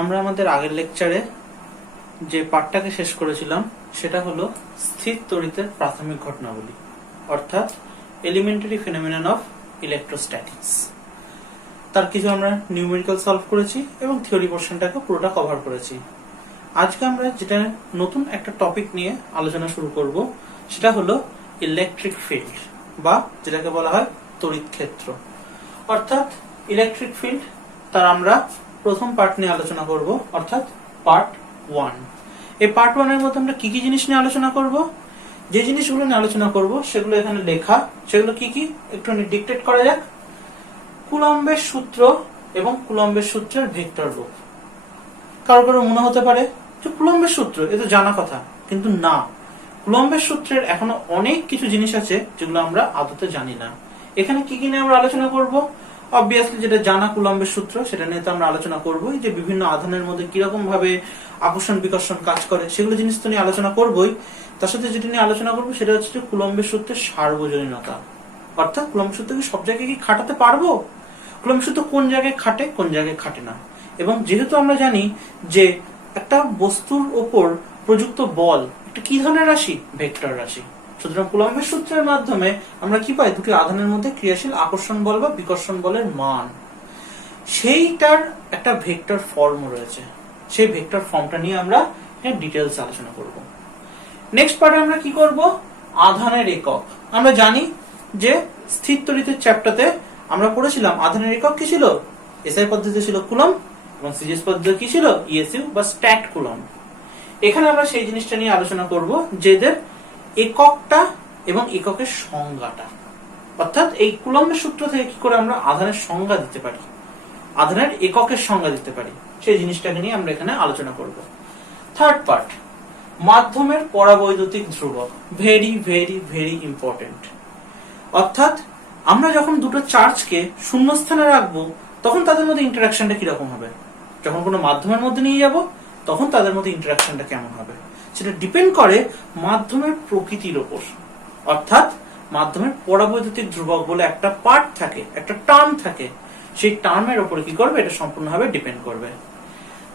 আমরা আমাদের আগের লেকচারে যে পার্টটাকে শেষ করেছিলাম সেটা হলো স্থির তড়িতের প্রাথমিক ঘটনাবলী, অর্থাৎ এলিমেন্টারি ফিনোমেনন অফ ইলেকট্রোস্ট্যাটিক্স। তার কিছু আমরা নিউমেরিক্যাল সলভ করেছি এবং থিওরি পোর্শনটাকে পুরোটা কভার করেছি। আজকে আমরা যেটা নতুন একটা টপিক নিয়ে আলোচনা শুরু করব সেটা হলো ইলেকট্রিক ফিল্ড, বা যেটাকে বলা হয় তড়িৎ ক্ষেত্র। অর্থাৎ ইলেকট্রিক ফিল্ড তার আমরা প্রথম পার্ট নিয়ে আলোচনা করব, অর্থাৎ পার্ট 1। এই পার্ট 1 এর মধ্যে আমরা কি কি জিনিস নিয়ে আলোচনা করব, যে জিনিসগুলো নিয়ে আলোচনা করব সেগুলো এখানে লেখা। সেগুলো কি কি একটু ডিকটেট করা যাক। কুলম্বের সূত্র এবং কুলম্বের সূত্রের ভেক্টর রূপ। কারো কারো মনে হতে পারে যে কুলম্বের সূত্র এ তো জানা কথা, কিন্তু না, কুলম্বের সূত্রের এখনো অনেক কিছু জিনিস আছে যেগুলো আমরা আদতে জানি না। এখানে কি কি নিয়ে আমরা আলোচনা করব? অবভিয়াসলি যেটা জানা কুলম্বের সূত্র সেটা নিয়ে তো আমরা আলোচনা করবো, যে বিভিন্ন আধানের মধ্যে কিরকম ভাবে আকর্ষণ বিকর্ষণ কাজ করে সেগুলো জিনিস তো নিয়ে আলোচনা করবোই। তার সাথে যেটা নিয়ে আলোচনা করবো সেটা হচ্ছে যে কুলম্বের সূত্রের সার্বজনীনতা, অর্থাৎ কুলম্বের সূত্রকে সব জায়গায় কি খাটাতে পারবো, কুলম্বের সূত্র কোন জায়গায় খাটে কোন জায়গায় খাটে না। এবং যেহেতু আমরা জানি যে একটা বস্তুর ওপর প্রযুক্ত বল একটা কি ধরনের রাশি, ভেক্টর রাশি, সুতরাং কুলম্বের সূত্রের মাধ্যমে আমরা কি পাই, দুটি আধানের মধ্যে ক্রিয়াশীল আকর্ষণ বল বা বিকর্ষণ বলের মান, সেইটার একটা ভেক্টর ফর্ম রয়েছে। সেই ভেক্টর ফর্মটা নিয়ে আমরা ডিটেইলস আলোচনা করব। নেক্সট পার্টে আমরা কি করব, আধানের একক। আমরা জানি যে স্থির তড়িতের চ্যাপ্টারে আমরা পড়েছিলাম আধানের একক কি ছিল, এসআই পদ্ধতি ছিল কুলম্ব এবং সিজিএস পদ্ধতি কি ছিল, ইএসইউ বা স্ট্যাট কুলম্ব। এখানে আমরা সেই জিনিসটা নিয়ে আলোচনা করব যেদের এককটা এবং এককের সংজ্ঞাটা, অর্থাৎ এই কুলম্বের সূত্র থেকে কি করে আমরা আধানের সংজ্ঞা দিতে পারি, আধানের এককের সংজ্ঞা দিতে পারি, সেই জিনিসটাকে নিয়ে আমরা এখানে আলোচনা করব। থার্ড পার্ট, মাধ্যমের পরাবৈদ্যুতিক ধ্রুবক। Very very very important. অর্থাৎ আমরা যখন দুটো চার্জকে শূন্যস্থানে রাখবো তখন তাদের মধ্যে ইন্টারাকশনটা কিরকম হবে, যখন কোনো মাধ্যমের মধ্যে নিয়ে যাব তখন তাদের মধ্যে ইন্টারাকশনটা কেমন হবে, সেটা ডিপেন্ড করে মাধ্যমের প্রকৃতির ওপর। অর্থাৎ মাধ্যমের পরাবৈদ্যুতিক ধ্রুবক বলে একটা পার্ট থাকে, একটা টার্ম থাকে, সেই টার্মের উপরে কি করবে, এটা সম্পূর্ণভাবে ডিপেন্ড করবে।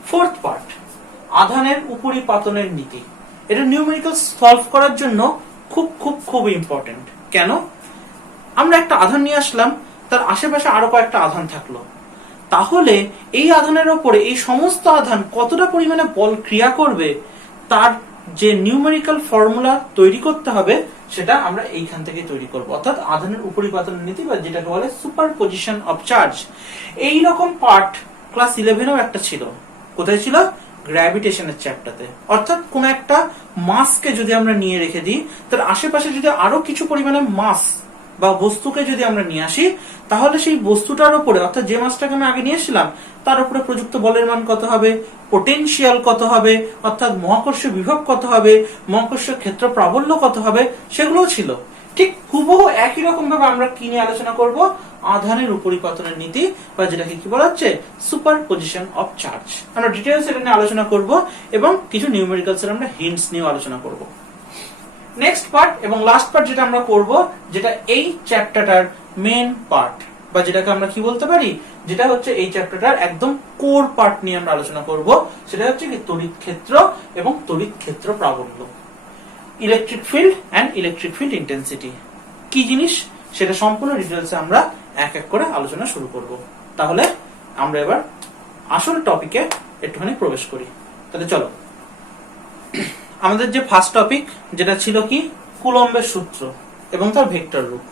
ফোর্থ পার্ট, আধানের উপরিপাতনের নীতি। এটা নিউমেরিক্যাল সলভ করার জন্য খুব খুব খুব ইম্পর্টেন্ট। কেন? আমরা একটা আধান নিয়ে আসলাম, তার আশেপাশে আরো কয়েকটা আধান থাকলো, তাহলে এই আধানের ওপরে এই সমস্ত আধান কতটা পরিমাণে বল ক্রিয়া করবে তার যে নিউমেরিক্যাল ফর্মুলা তৈরি করতে হবে সেটা আমরা এইখান থেকে তৈরি করব। অর্থাৎ আধানের উপরিপাতনের নীতি, বা যেটাকে বলে সুপারপজিশন অফ চার্জ। এই রকম পার্ট ক্লাস 11এও একটা ছিল। কোথায় ছিল? গ্র্যাভিটেশনের চ্যাপ্টারে। অর্থাৎ কোন একটা মাসকে যদি আমরা নিয়ে রেখে দিই, তার আশেপাশে যদি আরো কিছু পরিমাণে মাস বা বস্তুকে যদি আমরা নিয়ে আসি, তাহলে সেই বস্তুটার উপরে, অর্থাৎ যে মাসটাকে আমি আগে নিয়েছিলাম তার উপরে প্রযুক্ত বলের মান কত হবে, পোটেনশিয়াল কত হবে, অর্থাৎ মহাকর্ষ বিভব কত হবে, মহাকর্ষ ক্ষেত্র প্রাবল্য কত হবে, সেগুলোও ছিল। ঠিক হুবহু একই রকম ভাবে আমরা কি নিয়ে আলোচনা করব, আধানের উপরিপাতনের নীতি, বা যেটাকে কি বলা হচ্ছে সুপারপজিশন অফ চার্জ। আমরা ডিটেইলস এটা নিয়ে আলোচনা করব এবং কিছু নিউমেরিক্যালস এর আমরা হিন্টস নিয়ে আলোচনা করব। নেক্সট পার্ট এবং লাস্ট পার্ট যেটা আমরা করব, যেটা এই চ্যাপ্টারটার মেন পার্ট, বা যেটাকে আমরা কি বলতে পারি, যেটা হচ্ছে এই চ্যাপ্টারটার একদম কোর পার্ট নিয়ে আমরা আলোচনা করব, সেটা হচ্ছে কি তড়িৎ ক্ষেত্র এবং তড়িৎ ক্ষেত্র প্রাবল্য। Electric field and electric field intensity কি জিনিস সেটা সম্পূর্ণ ডিটেইলসে আমরা এক এক করে আলোচনা শুরু করব। তাহলে আমরা এবার আসল টপিকে একটুখানি প্রবেশ করি। তাহলে চলো, আমাদের যে ফার্স্ট টপিক যেটা ছিল কি, কুলম্বের সূত্র এবং তার ভেক্টর রূপ।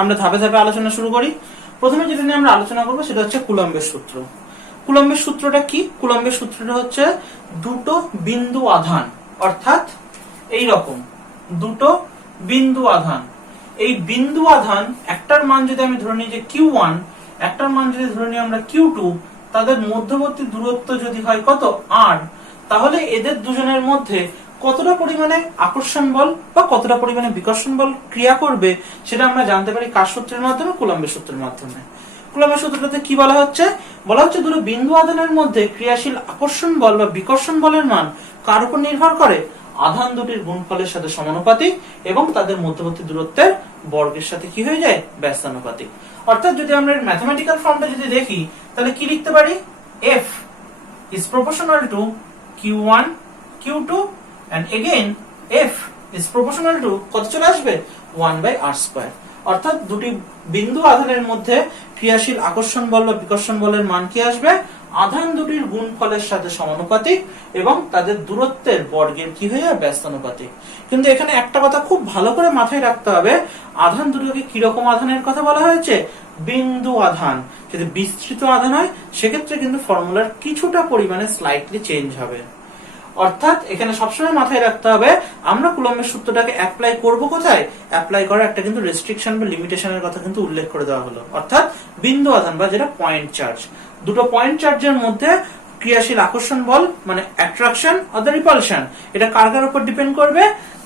আমরা ধাপে ধাপে আলোচনা শুরু করি। প্রথমে যেটা নিয়ে আমরা আলোচনা করবো সেটা হচ্ছে কুলম্বের সূত্র। কুলম্বের সূত্রটা কি? কুলম্বের সূত্রটা হচ্ছে দুটো বিন্দু আধান, অর্থাৎ এই রকম দুটো বিন্দু আধান। এই বিন্দু আধান একটার মান যদি আমি ধরে নিই যে Q1, একটার মান যদি ধরে নিই আমরা Q2, তাদের মধ্যবর্তী দূরত্ব যদি হয় কত, R, তাহলে এদের দুজনের মধ্যে কতটা পরিমাণে আকর্ষণ বল বা কতটা পরিমাণে বিকর্ষণ বল ক্রিয়া করবে সেটা আমরা জানতে পারি কার সূত্রের মাধ্যমে, কুলম্বের সূত্রের মাধ্যমে। কুলম্বের সূত্রটাতে কি বলা হচ্ছে, দুটো বিন্দু আধানের মধ্যে ক্রিয়াশীল আকর্ষণ বল বা বিকর্ষণ বলের মান কার উপর নির্ভর করে, আধান দুটির গুণফলের সাথে সমানুপাতিক এবং তাদের মধ্যবর্তী দূরত্বের বর্গের সাথে কি হয়ে যায়, ব্যস্তানুপাতিক। অর্থাৎ যদি আমরা এর ম্যাথমেটিক্যাল ফর্মটা যদি দেখি তাহলে কি লিখতে পারি, F is proportional to Q1 Q2 and again F is proportional to কত চলে আসবে 1/r²। অর্থাৎ দুটি বিন্দু আধানের মধ্যে ক্রিয়াশীল আকর্ষণ বল বা বিকর্ষণ বলের মান কি আসবে আধান দুটির গুণফলের সাথে সমানুপাতিক এবং তাদের দূরত্বের বর্গের কি হয়ে যাবে ব্যস্তানুপাতিক। কিন্তু এখানে একটা কথা খুব ভালো করে মাথায় রাখতে হবে, আধান দুটোকে কিরকম আধানের কথা বলা হয়েছে বিন্দু আধান। যদি বিস্তৃত আধান হয় সেক্ষেত্রে কিন্তু ফর্মুলার কিছুটা পরিমাণে স্লাইটলি চেঞ্জ হবে। অর্থাৎ এখানে সবসময় মাথায় রাখতে হবে আমরা কুলম্বের সূত্রটাকে অ্যাপ্লাই করব কোথায়, অ্যাপ্লাই করার একটা কিন্তু রেস্ট্রিকশন বা লিমিটেশনের কথা কিন্তু উল্লেখ করে দেওয়া হলো। অর্থাৎ বিন্দু আধান বা যেটা পয়েন্ট চার্জ, দুটো পয়েন্ট চার্জের মধ্যে ক্রিয়াশীল আকর্ষণ বল মানে অ্যাট্রাকশন অথবা রিপালশন এটা কার কার উপর ডিপেন্ড করবে,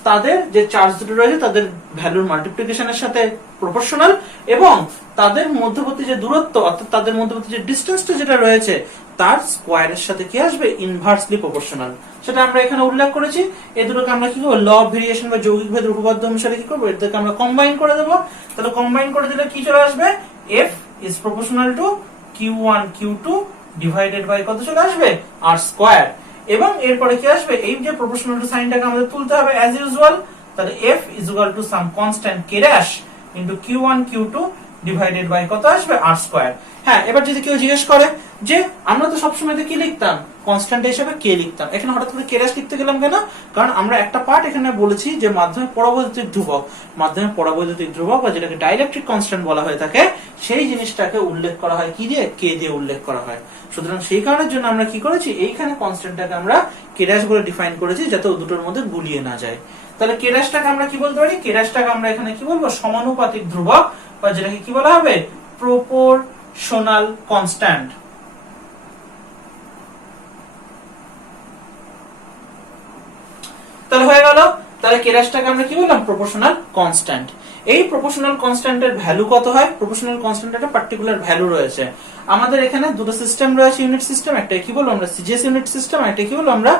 তাদের যে চার্জ দুটো রয়েছে তাদের ভ্যালুর মাল্টিপ্লিকেশনের সাথে প্রপোর্শনাল এবং তাদের মধ্যবর্তী যে দূরত্ব অর্থাৎ তাদের মধ্যবর্তী যে ডিসটেন্সটা যেটা রয়েছে তার স্কোয়ারের সাথে কি আসবে ইনভার্সলি প্রপোর্শনাল। সেটা আমরা এখানে উল্লেখ করেছি। এই দুটোকে আমরা কি করবো ল অফ ভেরিয়েশন বা যৌগিক ভেদের উপপাদ্য অনুসারে কি করবো এদেরকে আমরা কম্বাইন করে দেবো। তাহলে কম্বাইন করে দিলে কি চলে আসবে F is proportional to Q1 Q2 divided by কত চলে আসবে r²। এবং এরপরে কি আসবে এই যে প্রপোর্শনাল টু সাইনটাকে আমাদের তুলতে হবে অ্যাজ ইউজুয়াল। তাহলে F is equal to some constant k dash into Q1 Q2 divided by কত আসবে r²। হ্যাঁ, এবার যদি কেউ জিজ্ঞেস করে যে আমরা তো সবসময় কি লিখতাম কনস্ট্যান্ট হিসেবে কে লিখতাম, এখানে হঠাৎ করে কে ড্যাশ লিখতে গেলাম কেন? কারণ আমরা একটা পার্ট এখানে বলেছি যে মাধ্যমে পরাবৈদ্যুতিক ধ্রুবক, মাধ্যমে পরাবৈদ্যুতিক ধ্রুবক বা যেটাকে ডাইলেকট্রিক কনস্ট্যান্ট বলা হয়ে থাকে সেই জিনিসটাকে উল্লেখ করা হয় কি দিয়ে, কে দিয়ে উল্লেখ করা হয়। সুতরাং সেই কারণের জন্য আমরা কি করেছি এইখানে কনস্ট্যান্টটাকে আমরা কে ড্যাশ বলে ডিফাইন করেছি যাতে ও দুটোর মধ্যে গুলিয়ে না যায়। তাহলে কে ড্যাশটাকে আমরা কি বলতে পারি, কে ড্যাশটাকে আমরা এখানে কি বলবো সমানুপাতিক ধ্রুবক বা যেটাকে কি বলা হবে প্রপোর্শনাল কনস্ট্যান্ট। তাহলে হয়ে গেল, তাহলে কে ড্যাশটাকে আমরা কি বললাম প্রপোর্শনাল কনস্ট্যান্ট। এই প্রপোর্শনাল কনস্ট্যান্টের ভ্যালু কত হয়, প্রপোর্শনাল কনস্ট্যান্টের একটা পার্টিকুলার ভ্যালু রয়েছে। আমাদের এখানে দুটো সিস্টেম রয়েছে ইউনিট সিস্টেম, একটা কি বলবো আমরা সিজিএস ইউনিট সিস্টেম, একটা কি বলবো আমরা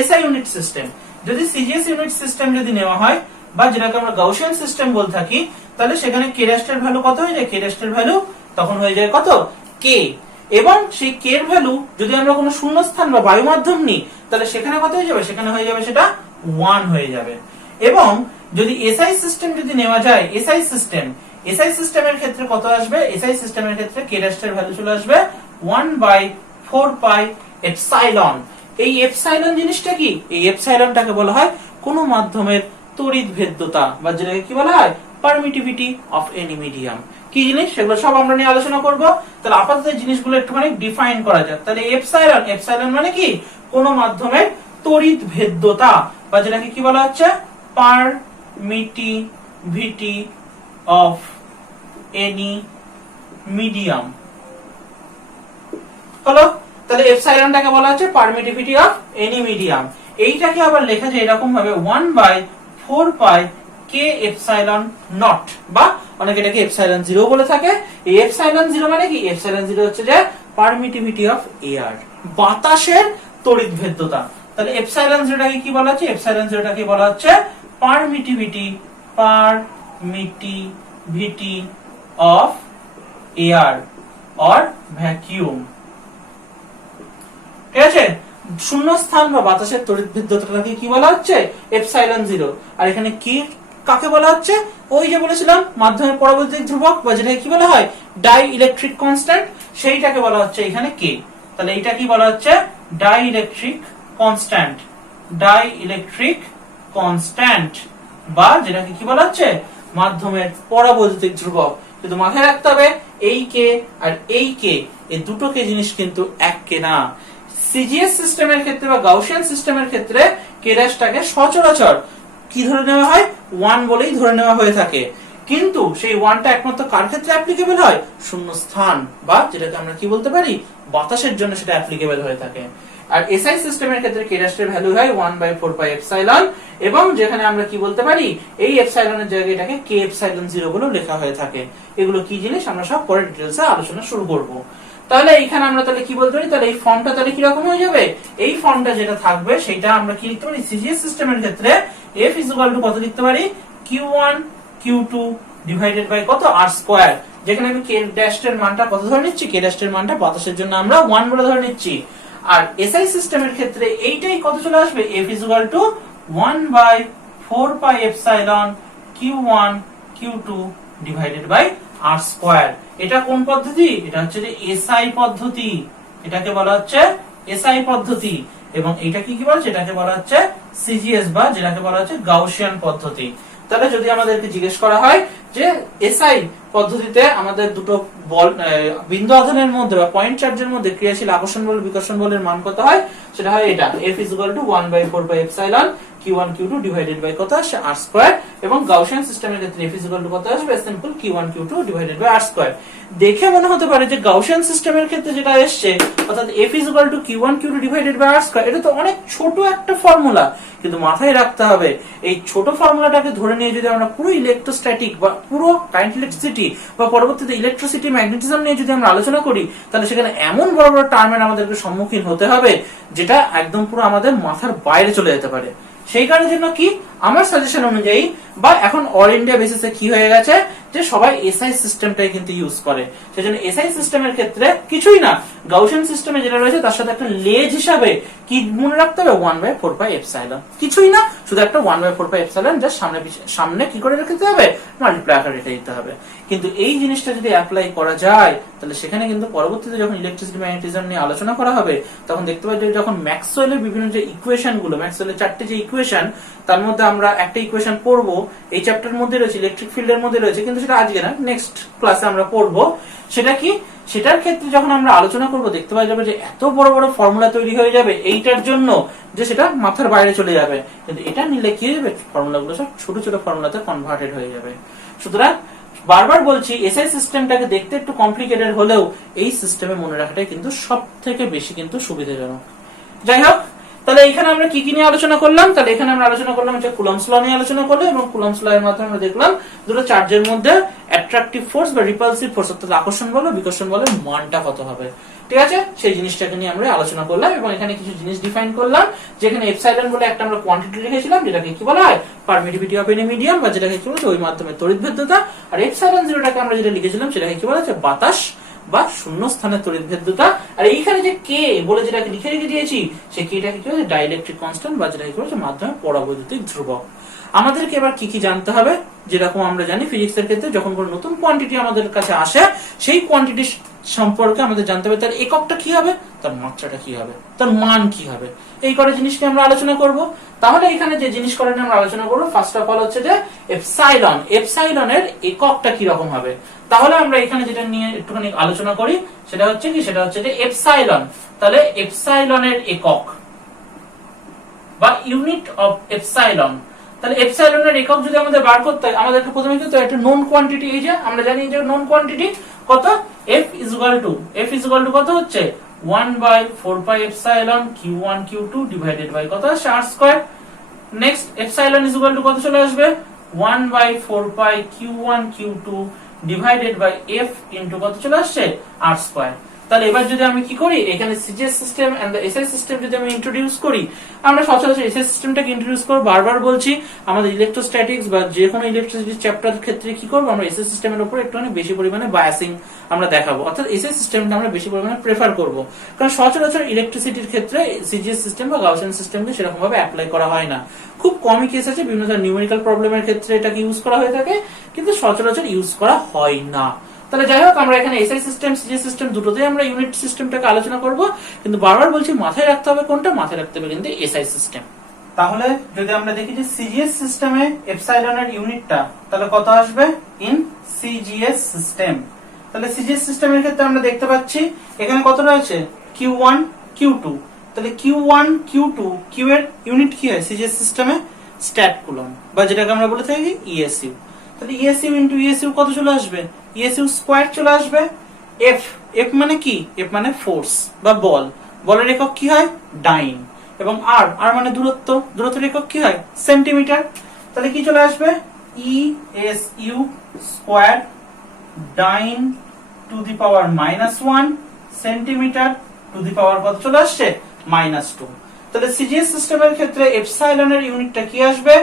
এসআই ইউনিট সিস্টেম। যদি সিজিএস ইউনিট সিস্টেম যদি নেওয়া হয় বা যেটাকে আমরা গাউসিয়ান সিস্টেম বলে থাকি তাহলে সেখানে কে ড্যাশের ভ্যালু কত হয়ে যায়, কে ড্যাশের ভ্যালু তখন হয়ে যায় কত কে। এবং সেই কে এর ভ্যালু যদি আমরা কোনো শূন্যস্থান বা বায়ু মাধ্যম নিই তাহলে সেখানে কত হয়ে যাবে, সেখানে হয়ে যাবে সেটা 1 হয়ে যাবে। এবং যদি এসআই সিস্টেম যদি নেওয়া যায়, এসআই সিস্টেমের ক্ষেত্রে কত আসবে, এসআই সিস্টেমের ক্ষেত্রে কে ড্যাশের ভ্যালু চলে আসবে 1/4 এপসাইলন। এই এপসাইলন জিনিসটা কি, এই এপসাইলনটাকে বলা হয় কোন মাধ্যমের তড়িৎ ভেদ্যতা বা যেটাকে কি বলা হয় পারমিটিভিটি অফ এনি মিডিয়াম। কি জিনিস সেগুলো সব আমরা নিয়ে আলোচনা করব। তাহলে আপাতত এই জিনিসগুলো একটুখানি ডিফাইন করা যাক। তাহলে এপসাইলন মানে কি কোন মাধ্যমের তড়িৎ ভেদ্যতা বা যেটাকে কি বলা হচ্ছে পারমিটিভিটি অফ এনি মিডিয়াম হলো। তাহলে এপসাইলনটাকে বলা হচ্ছে পারমিটিভিটি অফ এনি মিডিয়াম। এইটাকে আবার লেখা যায় এরকম ভাবে 1/4 কে এপসাইলন নট বা অনেকে এটাকে এপসাইলন 0 বলে থাকে। এই এপসাইলন 0 মানে কি, এপসাইলন 0 হচ্ছে যে পারমিটিভিটি অফ এয়ার, বাতাসের তড়িৎ ভেদ্যতা। তাহলে এপসাইলন 0টাকে কি বলা হচ্ছে, এপসাইলন 0টাকে বলা হচ্ছে permittivity of air or vacuum. ঠিক আছে, শূন্যস্থান বা বাতাসের তড়িৎ ভেদ্যতাটাকে কি বলা হচ্ছে এপসাইলন 0। আর এখানে কি কাকে বলা হচ্ছে, ওই যে বলেছিলাম মাধ্যমের পরাবৈদ্যুতিক ধ্রুবক বা যেটাকে কি বলা হয় ডাইইলেকট্রিক কনস্ট্যান্ট, সেইটাকে বলা হচ্ছে এখানে কে। তাহলে এইটা কি বলা হচ্ছে ডাইইলেকট্রিক কনস্ট্যান্ট বা যেটাকে কি বলা হচ্ছে মাধ্যমের পরাবৈদ্যুতিক ধ্রুবক। কিন্তু মাথায় রাখতে হবে এই কে আর এই কে এই দুটো কে জিনিস কিন্তু এক কে না। সিজিএস সিস্টেমের ক্ষেত্রে বা গাউসিয়ান সিস্টেমের ক্ষেত্রে কে ড্যাশটাকে সচরাচর কি ধরে নেওয়া হয় 1 বলেই ধরে নেওয়া হয়ে থাকে। কিন্তু সেই 1টা একমাত্র কার ক্ষেত্রে অ্যাপ্লিকেবল হয়, শূন্যস্থান বা যেটাকে আমরা কি বলতে পারি বাতাসের জন্য সেটা অ্যাপ্লিকেবল হয়ে থাকে। আর এসআই সিস্টেমের ক্ষেত্রে কে ড্যাশের ভ্যালু হয় 1/4 এপসাইলন এবং যেখানে আমরা কি বলতে পারি এই এপসাইলনের জায়গায় এটাকে কে এপসাইলন 0 বলেও লেখা হয়ে থাকে। এগুলো কি জিনিস আমরা সব পরে ডিটেইলসে আলোচনা শুরু করব। তাহলে এইখানে আমরা তাহলে কি বলতে পারি, তাহলে এই ফর্মটা তাহলে কি রকম হয়ে যাবে, এই ফর্মটা যেটা থাকবে সেটা আমরা কি লিখতে পারি সিজিএস সিস্টেমের ক্ষেত্রে F is equal to কত লিখতে পারি Q1 Q2 ডিভাইডেড বাই কত r²। যেখানে আমি কে ড্যাশ এর মানটা কত ধরে নিচ্ছি, কে ড্যাশ এর মানটা বাতাসের জন্য আমরা 1 বলে ধরে নিচ্ছি। আর এসআই সিস্টেমের ক্ষেত্রে এইটাই কত চলে আসবে, F is equal to 1/4 pi epsilon Q1 Q2 divided by R square। এটা কোন পদ্ধতি? এটা হচ্ছে যে এসআই পদ্ধতি, এটাকে বলা হচ্ছে এসআই পদ্ধতি। এবং এটা কি কি বলা হচ্ছে, এটাকে বলা হচ্ছে সিজিএস বা যেটাকে বলা হচ্ছে গাউসিয়ান পদ্ধতি। তাহলে যদি আমাদেরকে জিজ্ঞেস করা হয় যে এসআই পদ্ধতিতে আমাদের দুটো বল বিন্দু আধানের মধ্যে বা পয়েন্ট চার্জের মধ্যে ক্রিয়াশীল আকর্ষণ বল বিকর্ষণ বলের মান কত হয়, সেটা হয় এটা F is equal to 1/4 pi epsilon Q1 Q2 divided by কত আসে R square। এবং গাউসিয়ান সিস্টেমের ক্ষেত্রে F is equal to কত আসবে, simple Q1 Q2 divided by R square। দেখে মনে হতে পারে যে গাউসিয়ান সিস্টেমের ক্ষেত্রে যেটা আসছে অর্থাৎ F is equal to Q1 Q2 divided by R square, এটা তো অনেক ছোট একটা ফর্মুলা। কিন্তু মাথায় রাখতে হবে এই ছোট ফর্মুলাটাকে ধরে নিয়ে যদি আমরা পুরো ইলেকট্রোস্ট্যাটিক বা পুরো কারেন্ট ইলেকট্রিসিটি বা পরবর্তীতে ইলেকট্রিসিটি ম্যাগনেটিজম নিয়ে যদি আমরা আলোচনা করি, তাহলে সেখানে এমন বড় বড় টার্মের আমাদেরকে সম্মুখীন হতে হবে যেটা একদম পুরো আমাদের মাথার বাইরে চলে যেতে পারে। সেই কারণের জন্য কি আমার সাজেশন অনুযায়ী বা এখন অল ইন্ডিয়া বেসিসে কি হয়ে গেছে যে সবাই এসআই সিস্টেমটাই কিন্তু ইউজ করে। সেজন্য এসআই সিস্টেমের ক্ষেত্রে কিছুই না, গাউসিয়ান সিস্টেমে যেটা রয়েছে তার সাথে একটা লেজ হিসাবে কি মনে রাখতে হবে, 1/4 pi epsilon, কিছুই না, শুধু একটা 1/4 pi epsilon জাস্ট সামনে কি করে রেখে দিতে হবে, মাল্টিপ্লাই আকারে রেখে দিতে হবে। কিন্তু এই জিনিসটা যদি অ্যাপ্লাই করা যায় তাহলে সেখানে কিন্তু পরবর্তীতে যখন ইলেকট্রিসিটি ম্যাগনেটিজম নিয়ে আলোচনা করা হবে তখন দেখতে পাই যে যখন ম্যাক্সওয়েলের বিভিন্ন যে ইকুয়েশন গুলো, ম্যাক্সওয়েলের 4টে যে ইকুয়েশন, তার মধ্যে আমরা একটা ইকুয়েশন পড়বো এই চ্যাপ্টারের মধ্যে রয়েছে, ইলেকট্রিক ফিল্ডের মধ্যে রয়েছে, কিন্তু সেটা আজকে না, নেক্সট ক্লাসে আমরা পড়বো। সেটা কি, সেটার ক্ষেত্রে যখন আমরা আলোচনা করব দেখতে পাওয়া যাবে যে এত বড় বড় ফর্মুলা তৈরি হয়ে যাবে এইটার জন্য যে সেটা মাথার বাইরে চলে যাবে। কিন্তু এটা নিলে কি হবে, ফর্মুলাগুলো সব ছোট ছোট ফর্মুলাতে কনভার্টেড হয়ে যাবে। সুতরাং বারবার বলছি এসআই সিস্টেমটাকে দেখতে একটু কমপ্লিকেটেড হলেও এই সিস্টেমে মনে রাখাটাই কিন্তু সব থেকে বেশি কিন্তু সুবিধাজনক। যাই হোক, তাহলে এখানে আমরা কি কি নিয়ে আলোচনা করলাম, তাহলে এখানে আমরা আলোচনা করলাম যে কুলম্বস ল নিয়ে আলোচনা করলাম এবং কুলম্বস ল এর মাধ্যমে আমরা দেখলাম দুটো চার্জের মধ্যে অ্যাট্রাকটিভ ফোর্স বা রিপালসিভ ফোর্স অর্থাৎ আকর্ষণ বল বা বিকর্ষণ বলের মানটা কত হবে। ঠিক আছে, সেই জিনিসটাকে নিয়ে আমরা আলোচনা করলাম এবং এখানে কিছু জিনিস ডিফাইন করলাম। যেখানে এপসাইলন বলে একটা আমরা কোয়ান্টিটি লিখেছিলাম যেটাকে কি বলা হয়, পারমিটিভিটি অফ এনি মিডিয়াম বা যেটাকে কি বলা হয় ওই মাধ্যমে তড়িৎভেদ্যতা। আর এপসাইলন জিরোটাকে আমরা যেটা লিখেছিলাম সেটাকে কি বলা হচ্ছে বাতাস বা শূন্য স্থানে তড়িৎভেদ্যতা। আর এইখানে যে কে বলে যেটাকে লিখে রেখে দিয়েছি সেই কেটাকে কি বলে, ডাইইলেকট্রিক কনস্ট্যান্ট বা যেটাকে কি বলা হচ্ছে মাধ্যমে পরাবৈদ্যুতিক ধ্রুবক। আমাদেরকে এবার কি কি জানতে হবে, যেরকম আমরা জানি ফিজিক্সের ক্ষেত্রে যখন কোনো নতুন কোয়ান্টিটি আমাদের কাছে আসে সেই কোয়ান্টিটি সম্পর্কে আমাদের জানতে হবে তার এককটা কি হবে, তার মাত্রাটা কি হবে, তার মান কি হবে, এই কটা জিনিসকে আমরা আলোচনা করব। তাহলে এখানে যে জিনিস কটা আমরা আলোচনা করব, ফার্স্ট অফ অল হচ্ছে যে এপসাইলন, এপসাইলনের এককটা কি রকম হবে। তাহলে আমরা এখানে যেটা নিয়ে একটুখানি আলোচনা করি সেটা হচ্ছে কি, সেটা হচ্ছে যে এপসাইলন। তাহলে এপসাইলনের একক বা ইউনিট অফ এপসাইলন, তাহলে এপসাইলনের একক যদি আমাদের বার করতে হয় আমাদেরকে প্রথমে কিন্তু একটা নোন কোয়ান্টিটি, এই যে আমরা জানি যে নোন কোয়ান্টিটি কত, F is equal to কত হচ্ছে 1/4 pi epsilon Q1 Q2 divided by কত আসছে R square। Next epsilon is equal to কত চলে আসবে, 1/4 pi Q1 Q2 divided by F into কত চলে আসছে R square। তাহলে এবার যদি আমি কি করি, এখানে CGS system and the SI system যদি আমি ইন্ট্রোডিউস করি, আমরা সচরাচর এসআই সিস্টেমটাকে ইন্ট্রোডিউস করব। বারবার বলছি আমাদের ইলেকট্রোস্ট্যাটিক্স বা যে কোনো ইলেকট্রিসিটি চ্যাপ্টার ক্ষেত্রে কি করব, আমরা এসআই সিস্টেমের উপর একটুখানি বেশি পরিমাণে বায়াসিং আমরা দেখাবো, অর্থাৎ এসআই সিস্টেমটা আমরা বেশি পরিমাণে প্রেফার করব। কারণ সচরাচর ইলেকট্রিসিটির ক্ষেত্রে সিজিএস সিস্টেম বা গাউসিয়ান সিস্টেমকে সেরকম ভাবে অ্যাপ্লাই করা হয় না। খুব কমই কেস আছে, বিভিন্ন ধরনের নিউমেরিক্যাল প্রবলেমের ক্ষেত্রে এটাকে ইউজ করা হয়ে থাকে, কিন্তু সচরাচর ইউজ করা হয় না। তাহলে যাই হোক, আমরা এখানে এসআই সিস্টেম সিজিএস সিস্টেম দুটোতেই আমরা ইউনিট সিস্টেমটাকে আলোচনা করব, কিন্তু বারবার বলছি মাথায় রাখতে হবে কোনটা, মাথায় রাখতে হবে কিন্তু এসআই সিস্টেম। তাহলে যদি আমরা দেখি যে সিজিএস সিস্টেমে এপসাইলনের ইউনিটটা তাহলে কত আসবে ইন সিজিএস সিস্টেম। তাহলে সিজিএস সিস্টেমের ক্ষেত্রে আমরা দেখতে পাচ্ছি এখানে কত রয়েছে, Q1 Q2। তাহলে Q1 Q2 Q এর ইউনিট কি হয় সিজিএস সিস্টেমে, স্ট্যাট কুলম বা যেটাকে আমরা বলে থাকি ইএসইউ। তাহলে ইএসইউ ইনটু ইএসইউ কত চলে আসবে, ইএসইউ স্কয়ার চলে আসবে। এফ, এফ মানে কি, এফ মানে ফোর্স বা বল, বলের একক কি হয় ডাইন। এবং আর, আর মানে দূরত্ব, দূরত্বের একক কি হয় সেন্টিমিটার। তাহলে কি চলে আসবে, ESU square dyne to the power -1 centimetre to the power কত চলে আসছে -2। তাহলে সিজিএস সিস্টেমের ক্ষেত্রে এপসাইলনের ইউনিটটা কি আসবে,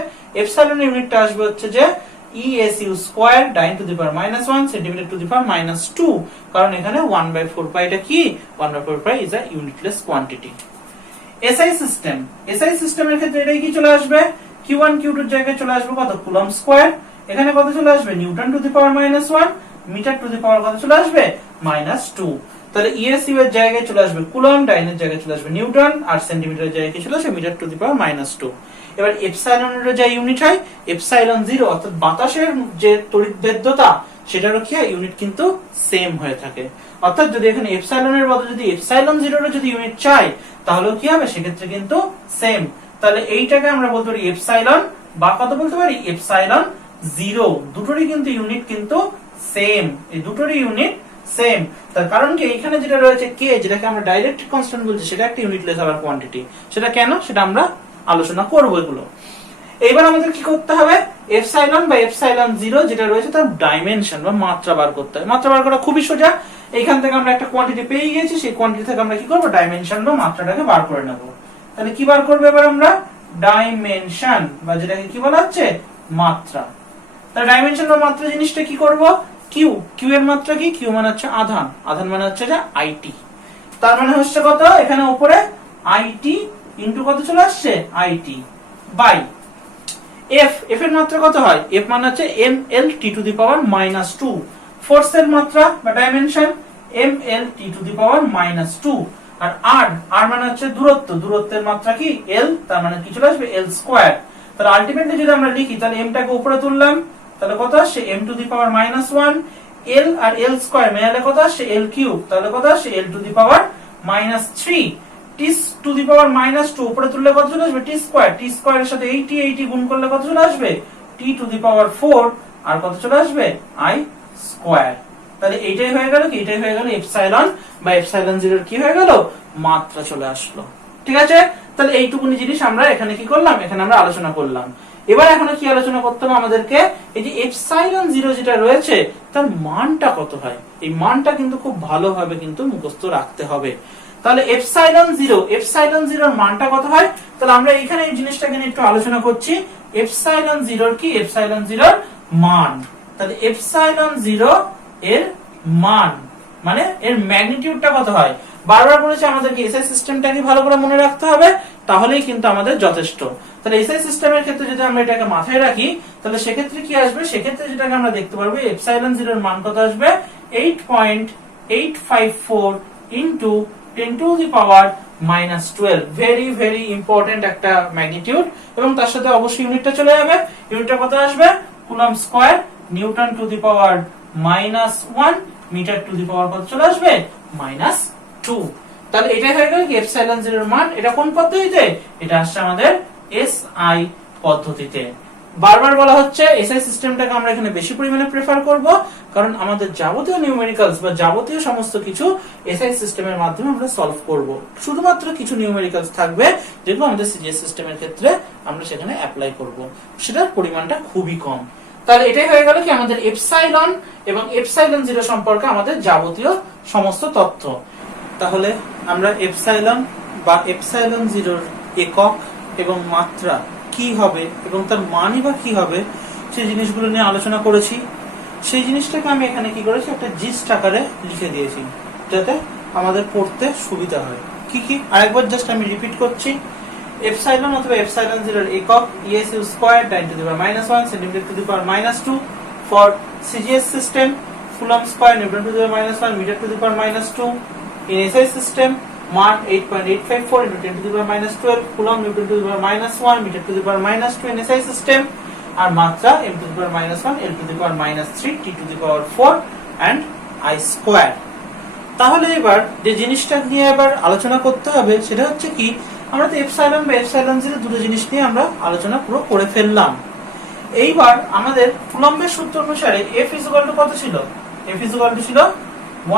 এপসাইলনের ইউনিটটা আসবে হচ্ছে যে ESU square dyne to the power -1 centimetre to the power -2, কারণ এখানে 1/4 পাই এটা কি 1/4 pi is a unitless quantity. SI system, SI সিস্টেমের ক্ষেত্রে এটাই কি চলে আসবে, Q1 Q2 এর জায়গায় চলে আসবে কত কুলম্ব স্কয়ার, এখানে কত চলে আসবে newton to the power -1, metre to the power কত চলে আসবে -2। তাহলে ESU এর জায়গায় চলে আসবে কুলম্ব, ডাইনের জায়গায় চলে আসবে নিউটন, আর সেন্টিমিটারের জায়গায় কি চলে আসবে মিটার টু দি পাওয়ার -2। এবার এপসাইলনের যে ইউনিট হয় এপসাইলন 0, অর্থাৎ বাতাসের যে তড়িৎভেদ্যতা সেটারও কি ইউনিট কিন্তু সেম হয়ে থাকে। অর্থাৎ যদি এখানে এপসাইলনের বদলে যদি এপসাইলন 0 এর যদি ইউনিট চাই তাহলে কি হবে সেক্ষেত্রে কিন্তু সেম। তাহলে এইটাকে আমরা বলতে পারি এপসাইলন বা কত বলতে পারি এপসাইলন 0, দুটোরই কিন্তু ইউনিট কিন্তু সেম, এই দুটোরই ইউনিট সেম। তার কারণ কি এখানে যেটা রয়েছে কে, যেটাকে আমরা ডাইলেকট্রিক কনস্ট্যান্ট বলছি, সেটা একটা ইউনিটলেস আবার কোয়ান্টিটি। সেটা কেন সেটা আমরা আলোচনা করব এগুলো। এইবার আমাদের কি করতে হবে, এপসাইলন বা এপসাইলন 0 যেটা রয়েছে তার ডাইমেনশন বা মাত্রা বার করতে হবে। মাত্রা বার করা খুবই সোজা, এইখান থেকে আমরা একটা কোয়ান্টিটি পেয়ে গেছি, সেই কোয়ান্টিটি থেকে আমরা কি করব ডাইমেনশন বা মাত্রাটাকে বার করে নেব। তাহলে কি বার করব এবার আমরা ডাইমেনশন, বা যেটাকে কি বলা হচ্ছে মাত্রা। তাহলে ডাইমেনশন বা মাত্রা জিনিসটা কি করব, কিউ, কিউ এর মাত্রা কি, কিউ মানে হচ্ছে আধান, আধান মানে হচ্ছে যে আইটি। তার মানে হচ্ছে কত, এখানে উপরে আইটি ইনটু কত চলে আসছে আইটি বাই এফ, এফ এর মাত্রা কত হয়, এফ মানে হচ্ছে M L T to the power -2, force এর মাত্রা বা dimension M L T to the power -2, আর আর, আর মানে হচ্ছে দূরত্ব, দূরত্বের মাত্রা কি এল, তার মানে কি চলে আসবে এল স্কয়ার। তাহলে আলটিমেটলি যদি আমরা লিখি তাহলে এম টাকে উপরে তুললাম, তাহলে কত আসছে M to the power -1, L আর এল স্কয়ার মেলালে কত আসছে এল কিউব, তাহলে কত আসছে L two the power -3, T to the power -2 উপরে তুললে কত চলে আসবে টি স্কয়ার, টি স্কয়ার এর সাথে 80 গুণ করলে কত চলে আসবে টি টু দি পাওয়ার 4, আর কত চলে আসবে আই স্কয়ার। তাহলে এইটাই হয়ে গেল কি, এটাই হয়ে গেল এপসাইলন বা এপসাইলন 0 এর কি হয়ে গেল মাত্রা চলে আসলো। ঠিক আছে, তাহলে এইটুকুনি জিনিস আমরা এখানে কি করলাম, এখানে আমরা আলোচনা করলাম। এবার এখানে কি আলোচনা করতে হবে আমাদেরকে, এই যে এপসাইলন 0 যেটা রয়েছে তার মানটা কত হয়, এই মানটা কিন্তু খুব ভালোভাবে কিন্তু মুখস্থ রাখতে হবে। তাহলে এপসাইলন 0, এপসাইলন 0 এর মানটা কত হয়, তাহলে আমরা এখানে এই জিনিসটাকে নিয়ে একটু আলোচনা করছি। এপসাইলন 0 এর কি, এপসাইলন 0 এর মান, তাহলে এপসাইলন 0 এর মান মানে এর ম্যাগনিটিউডটা কত হয়। বারবার বলেছি আমাদেরকে এসআই সিস্টেমটাকে ভালো করে মনে রাখতে হবে, তাহলেই কিন্তু আমাদের যথেষ্ট। তাহলে এসআই সিস্টেমের ক্ষেত্রে যদি আমরা এটাকে মাথায় রাখি তাহলে সেক্ষেত্রে কি আসবে, সেক্ষেত্রে যেটাকে আমরা দেখতে পারবো এপসাইলন 0 এর মান কত আসবে 8.854 into 10 to the power -12, very very important একটা ম্যাগনিটিউড। এবং তার সাথে অবশ্যই ইউনিটটা চলে যাবে, ইউনিটটা কত আসবে coulomb square, newton to the power -1, metre to the power কত চলে আসবে -2। তাহলে এটাই হয়ে গেল কি এপসাইলন 0 এর মান। এটা কোন পদ্ধতিতে, এটা আসছে আমাদের এসআই পদ্ধতিতে। বারবার বলা হচ্ছে এসআই সিস্টেমটাকে আমরা এখানে বেশি পরিমাণে প্রেফার করব, কারণ আমাদের যাবতীয় নিউমেরিক্যালস বা যাবতীয় সমস্ত কিছু এসআই সিস্টেমের মাধ্যমে আমরা সলভ করব। শুধুমাত্র কিছু নিউমেরিক্যালস থাকবে যেগুলো আমাদের সিজিএস সিস্টেমের ক্ষেত্রে আমরা সেখানে অ্যাপ্লাই করব, সেটার পরিমাণটা খুবই কম। তাহলে এটাই হয়ে গেল কি আমাদের এপসাইলন এবং এপসাইলন 0 সম্পর্কে আমাদের যাবতীয় সমস্ত তথ্য। তাহলে আমরা এপসাইলন বা এপসাইলন 0 এর একক এবং মাত্রা কি হবে এবং তার মানই বা কি হবে সেই জিনিসগুলো নিয়ে আলোচনা করেছি। সেই জিনিসটাকে আমি এখানে কি করেছি একটা জিস্ট আকারে লিখে দিয়েছি যাতে আমাদের পড়তে সুবিধা হয়। কি কি আরেকবার জাস্ট আমি রিপিট করছি। এপসাইলন অথবা এপসাইলন 0 এর একক ESU square 10 to the power -1 centimetre to the power -2 for CGS system, coulomb square newton to the power -1 metre to the power -2। In SI system মান 8.854 into 10 to the power -12 Coulomb Newton to the power -1 meter to the power -2 in SI system, আর মাত্রা m to the power -1 l to the power -3 t to the power 4 and I square। তাহলে এবার যে জিনিসটা নিয়ে এবার আলোচনা করতে হবে সেটা হচ্ছে কি, আমরা তো এপসাইলন বা এপসাইলন 0 দুটো জিনিস নিয়ে আমরা আলোচনা পুরো করে ফেললাম। এইবার আমাদের কুলম্বের সূত্র অনুসারে F কত ছিল, F ছিল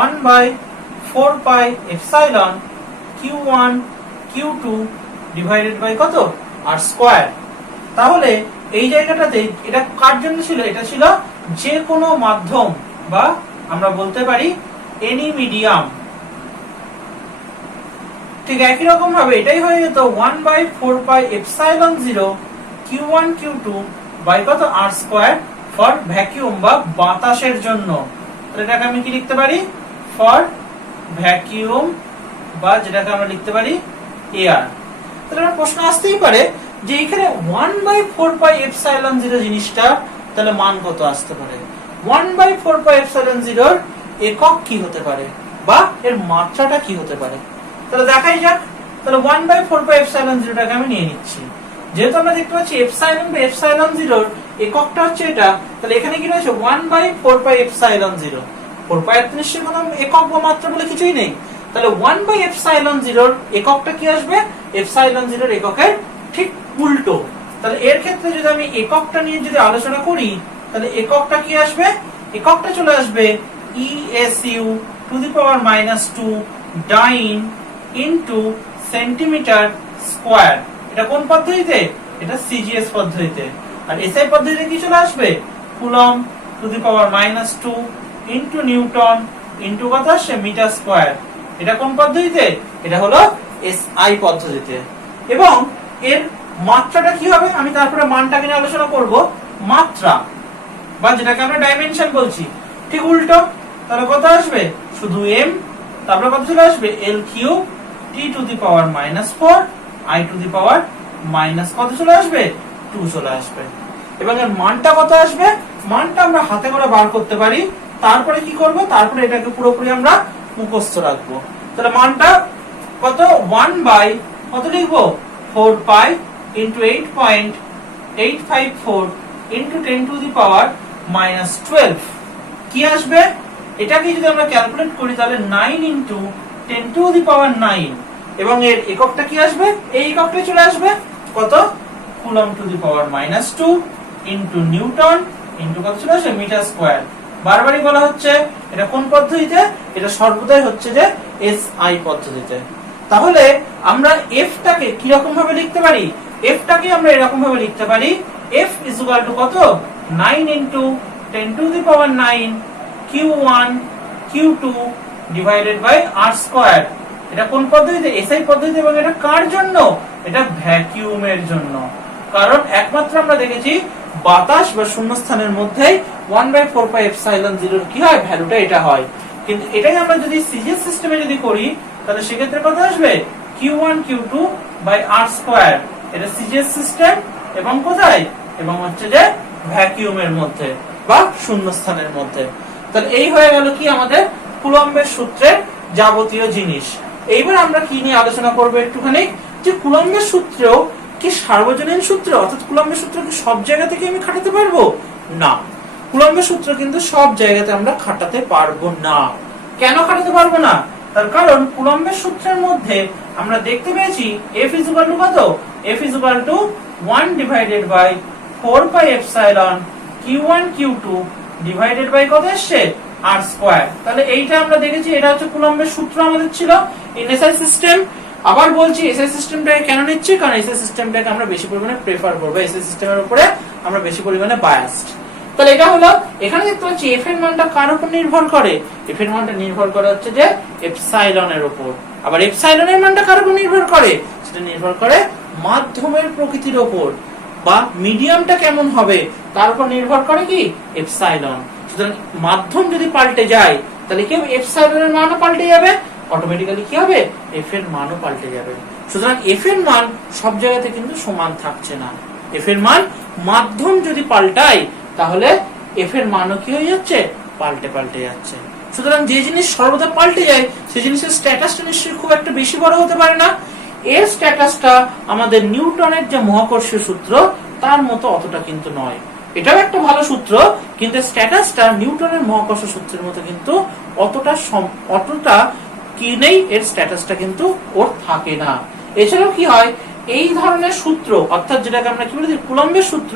1/4 pi epsilon Q1 Q2 divided by কত আর স্কয়ার। তাহলে এই জায়গাটাতে এটা কার জন্য ছিল, এটা ছিল যে কোনো মাধ্যম বা আমরা বলতে পারি এনি মিডিয়াম। ঠিক একই রকম ভাবে এটাই হয়ে যেত 1/4 pi epsilon 0 Q1 Q2 by কত আর স্কয়ার ফর ভ্যাকুয়াম বা বাতাসের জন্য। তাহলে এটাকে আমি কি লিখতে পারি? ফর ভ্যাকুয়াম বা যেটাকে আমরা লিখতে পারি এয়ার। তাহলে আমার প্রশ্ন আসতেই পারে যে এখানে 1/4πε0 জিনিসটা তাহলে মান কত আসতে পারে? 1/4πε0 একক কি হতে পারে বা এর মাত্রাটা কি হতে পারে? তাহলে দেখাই যাক। তাহলে 1/4πε0টাকে আমি নিয়ে নিচ্ছি। যেহেতু আমরা দেখতে পাচ্ছি এপসাইলন বা এপসাইলন0 এককটা হচ্ছে এটা, তাহলে এখানে কি রয়েছে 1/4πε0। 4π এর নিশ্চয়ই কোনো একক বা মাত্রা বলে কিছুই নেই। তাহলে 1/ε0 এককটা কি আসবে? এপসাইলন0 এককের ঠিক উল্টো। তাহলে এর ক্ষেত্রে যদি আমি এককটা নিয়ে যদি আলোচনা করি তাহলে এককটা কি আসবে? এককটা চলে আসবে ESU to the power -2 dyne into centimetre square. এটা কোন পদ্ধতিতে? এটা সিজিএস পদ্ধতিতে। আর এসআই পদ্ধতিতে কি চলে আসবে? Coulomb to the power -2 into newton into কত আসছে? Metre square. এটা কোন পদ্ধতিতে? এটা হলো এসআই পদ্ধতিতে। এবং এর মাত্রাটা কি হবে? আমি তারপরে মানটাকে নিয়ে আলোচনা করব। মাত্রা বা যেটাকে আমরা ডাইমেনশন বলছি ঠিক উল্টো। তাহলে কত আসবে? শুধু m, তারপরে কত চলে আসবে? l cube t two the power -4 i two the power minus কত চলে আসবে? 2 চলে আসবে। এবং এর মানটা কত আসবে? মানটা আমরা হাতে করে বার করতে পারি। তারপরে কি করব? তারপরে এটাকে পুরোপুরি আমরা মুখস্থ রাখবো। তাহলে মানটা কত? 1 বাই কত লিখবো? 4 pi into 8.854 into 10 to the power -12 কি আসবে? এটাকে যদি আমরা ক্যালকুলেট করি তাহলে 9 ইনটু 10 টু দি পাওয়ার 9 এবং এর এককটা কি আসবে? এই এককটাই চলে আসবে কত? Coulomb to the power -2 into newton into কত চলে আসবে? Metre square. বারবারই বলা হচ্ছে এটা কোন পদ্ধতিতে? এটা সর্বদাই হচ্ছে যে এসআই পদ্ধতিতে। তাহলে আমরা এফটাকে কি রকম ভাবে লিখতে পারি? এফটাকে আমরা এরকম ভাবে লিখতে পারি f ইজ ইকুয়াল টু কত? 9 into 10 to the power 9 q1 q2 divided by r square. এটা কোন পদ্ধতিতে? এসআই পদ্ধতি। এবং এটা কার জন্য? এটা ভ্যাকুয়ামের জন্য। কারণ একমাত্র আমরা দেখেছি বাতাস বা শূন্যস্থানের মধ্যে 1/4πε0 কি হয়? ভ্যালুটা এটা হয়। কিন্তু এটাই আমরা যদি সিজিএস সিস্টেমে যদি করি তাহলে সেক্ষেত্রে কত আসবে? q1 q2 by r square. এটা সিজিএস সিস্টেম এবং কোথায়? এবং হচ্ছে যে ভ্যাকুয়ামের মধ্যে বা শূন্যস্থানের মধ্যে। তাহলে এই হয়ে গেল কি আমাদের কুলম্বের সূত্রের যাবতীয় জিনিস। এইবার আমরা কি নিয়ে আলোচনা করব একটুখানি, যে কুলম্বের সূত্রেও কি সার্বজনীন সূত্র, অর্থাৎ কুলম্বের সূত্র কি সব জায়গা থেকে আমি খাটাতে পারবো? না, কুলম্বের সূত্র কিন্তু সব জায়গাতে আমরা খাটাতে পারবো না। কেন খাটাতে পারবো না? তার কারণ কুলম্বের সূত্রের মধ্যে আমরা দেখতে পেয়েছি F ইজ ইকুয়াল টু কত? F is equal to 1 divided by 4 pi epsilon q1 q2 divided by কত আসছে? r square. তাহলে এইটা আমরা দেখেছি, এটা হচ্ছে কুলম্বের সূত্র আমাদের ছিল ইন এসআই সিস্টেম। আবার বলছি এসআই সিস্টেমটাকে কেন নিচ্ছি? কারণ এসআই সিস্টেমটাকে আমরা বেশি পরিমাণে প্রেফার করব, এসআই সিস্টেমের উপরে আমরা বেশি পরিমাণে বায়াসড। তাহলে এটা হলো, এখানে দেখতে পাচ্ছি এফ এর মানটা কার উপর নির্ভর করে? এফ এর মানটা নির্ভর করে হচ্ছে যে এপসাইলনের উপর। আবার এপসাইলনের মানটা কার উপর নির্ভর করে? সেটা নির্ভর করে মাধ্যমের প্রকৃতির উপর বা মিডিয়ামটা কেমন হবে তার উপর নির্ভর করে কি? এপসাইলন। সুতরাং মাধ্যম যদি পাল্টে যায় তাহলে কি হবে? এপসাইলনের মানও পাল্টে যাবে, অটোমেটিক্যালি কি হবে? এফ এর মানও পাল্টে যাবে। সুতরাং এফ এর মান সব জায়গাতে কিন্তু সমান থাকছে না। এফ এর মান মাধ্যম যদি পাল্টায় তাহলে এফ এর মানও কি হয়ে যাচ্ছে? পাল্টে পাল্টে যাচ্ছে। সুতরাং যে জিনিস সর্বদা পাল্টে যায় সেই জিনিসের স্ট্যাটাসটা নিশ্চয়ই খুব একটা বেশি বড় হতে পারে না। এর স্ট্যাটাসটা আমাদের নিউটনের যে মহাকর্ষীয় সূত্র তার মতো অতটা কিন্তু নয়। এটাও একটা ভালো সূত্র, কিন্তু স্ট্যাটাসটা নিউটনের মহাকর্ষ সূত্রের মতো কিন্তু অতটা কি নেই, এর স্ট্যাটাসটা কিন্তু ওর থাকে না। এছাড়াও কি হয়, এই ধরনের সূত্র অর্থাৎ যেটাকে আমরা কি বলি কুলম্বের সূত্র,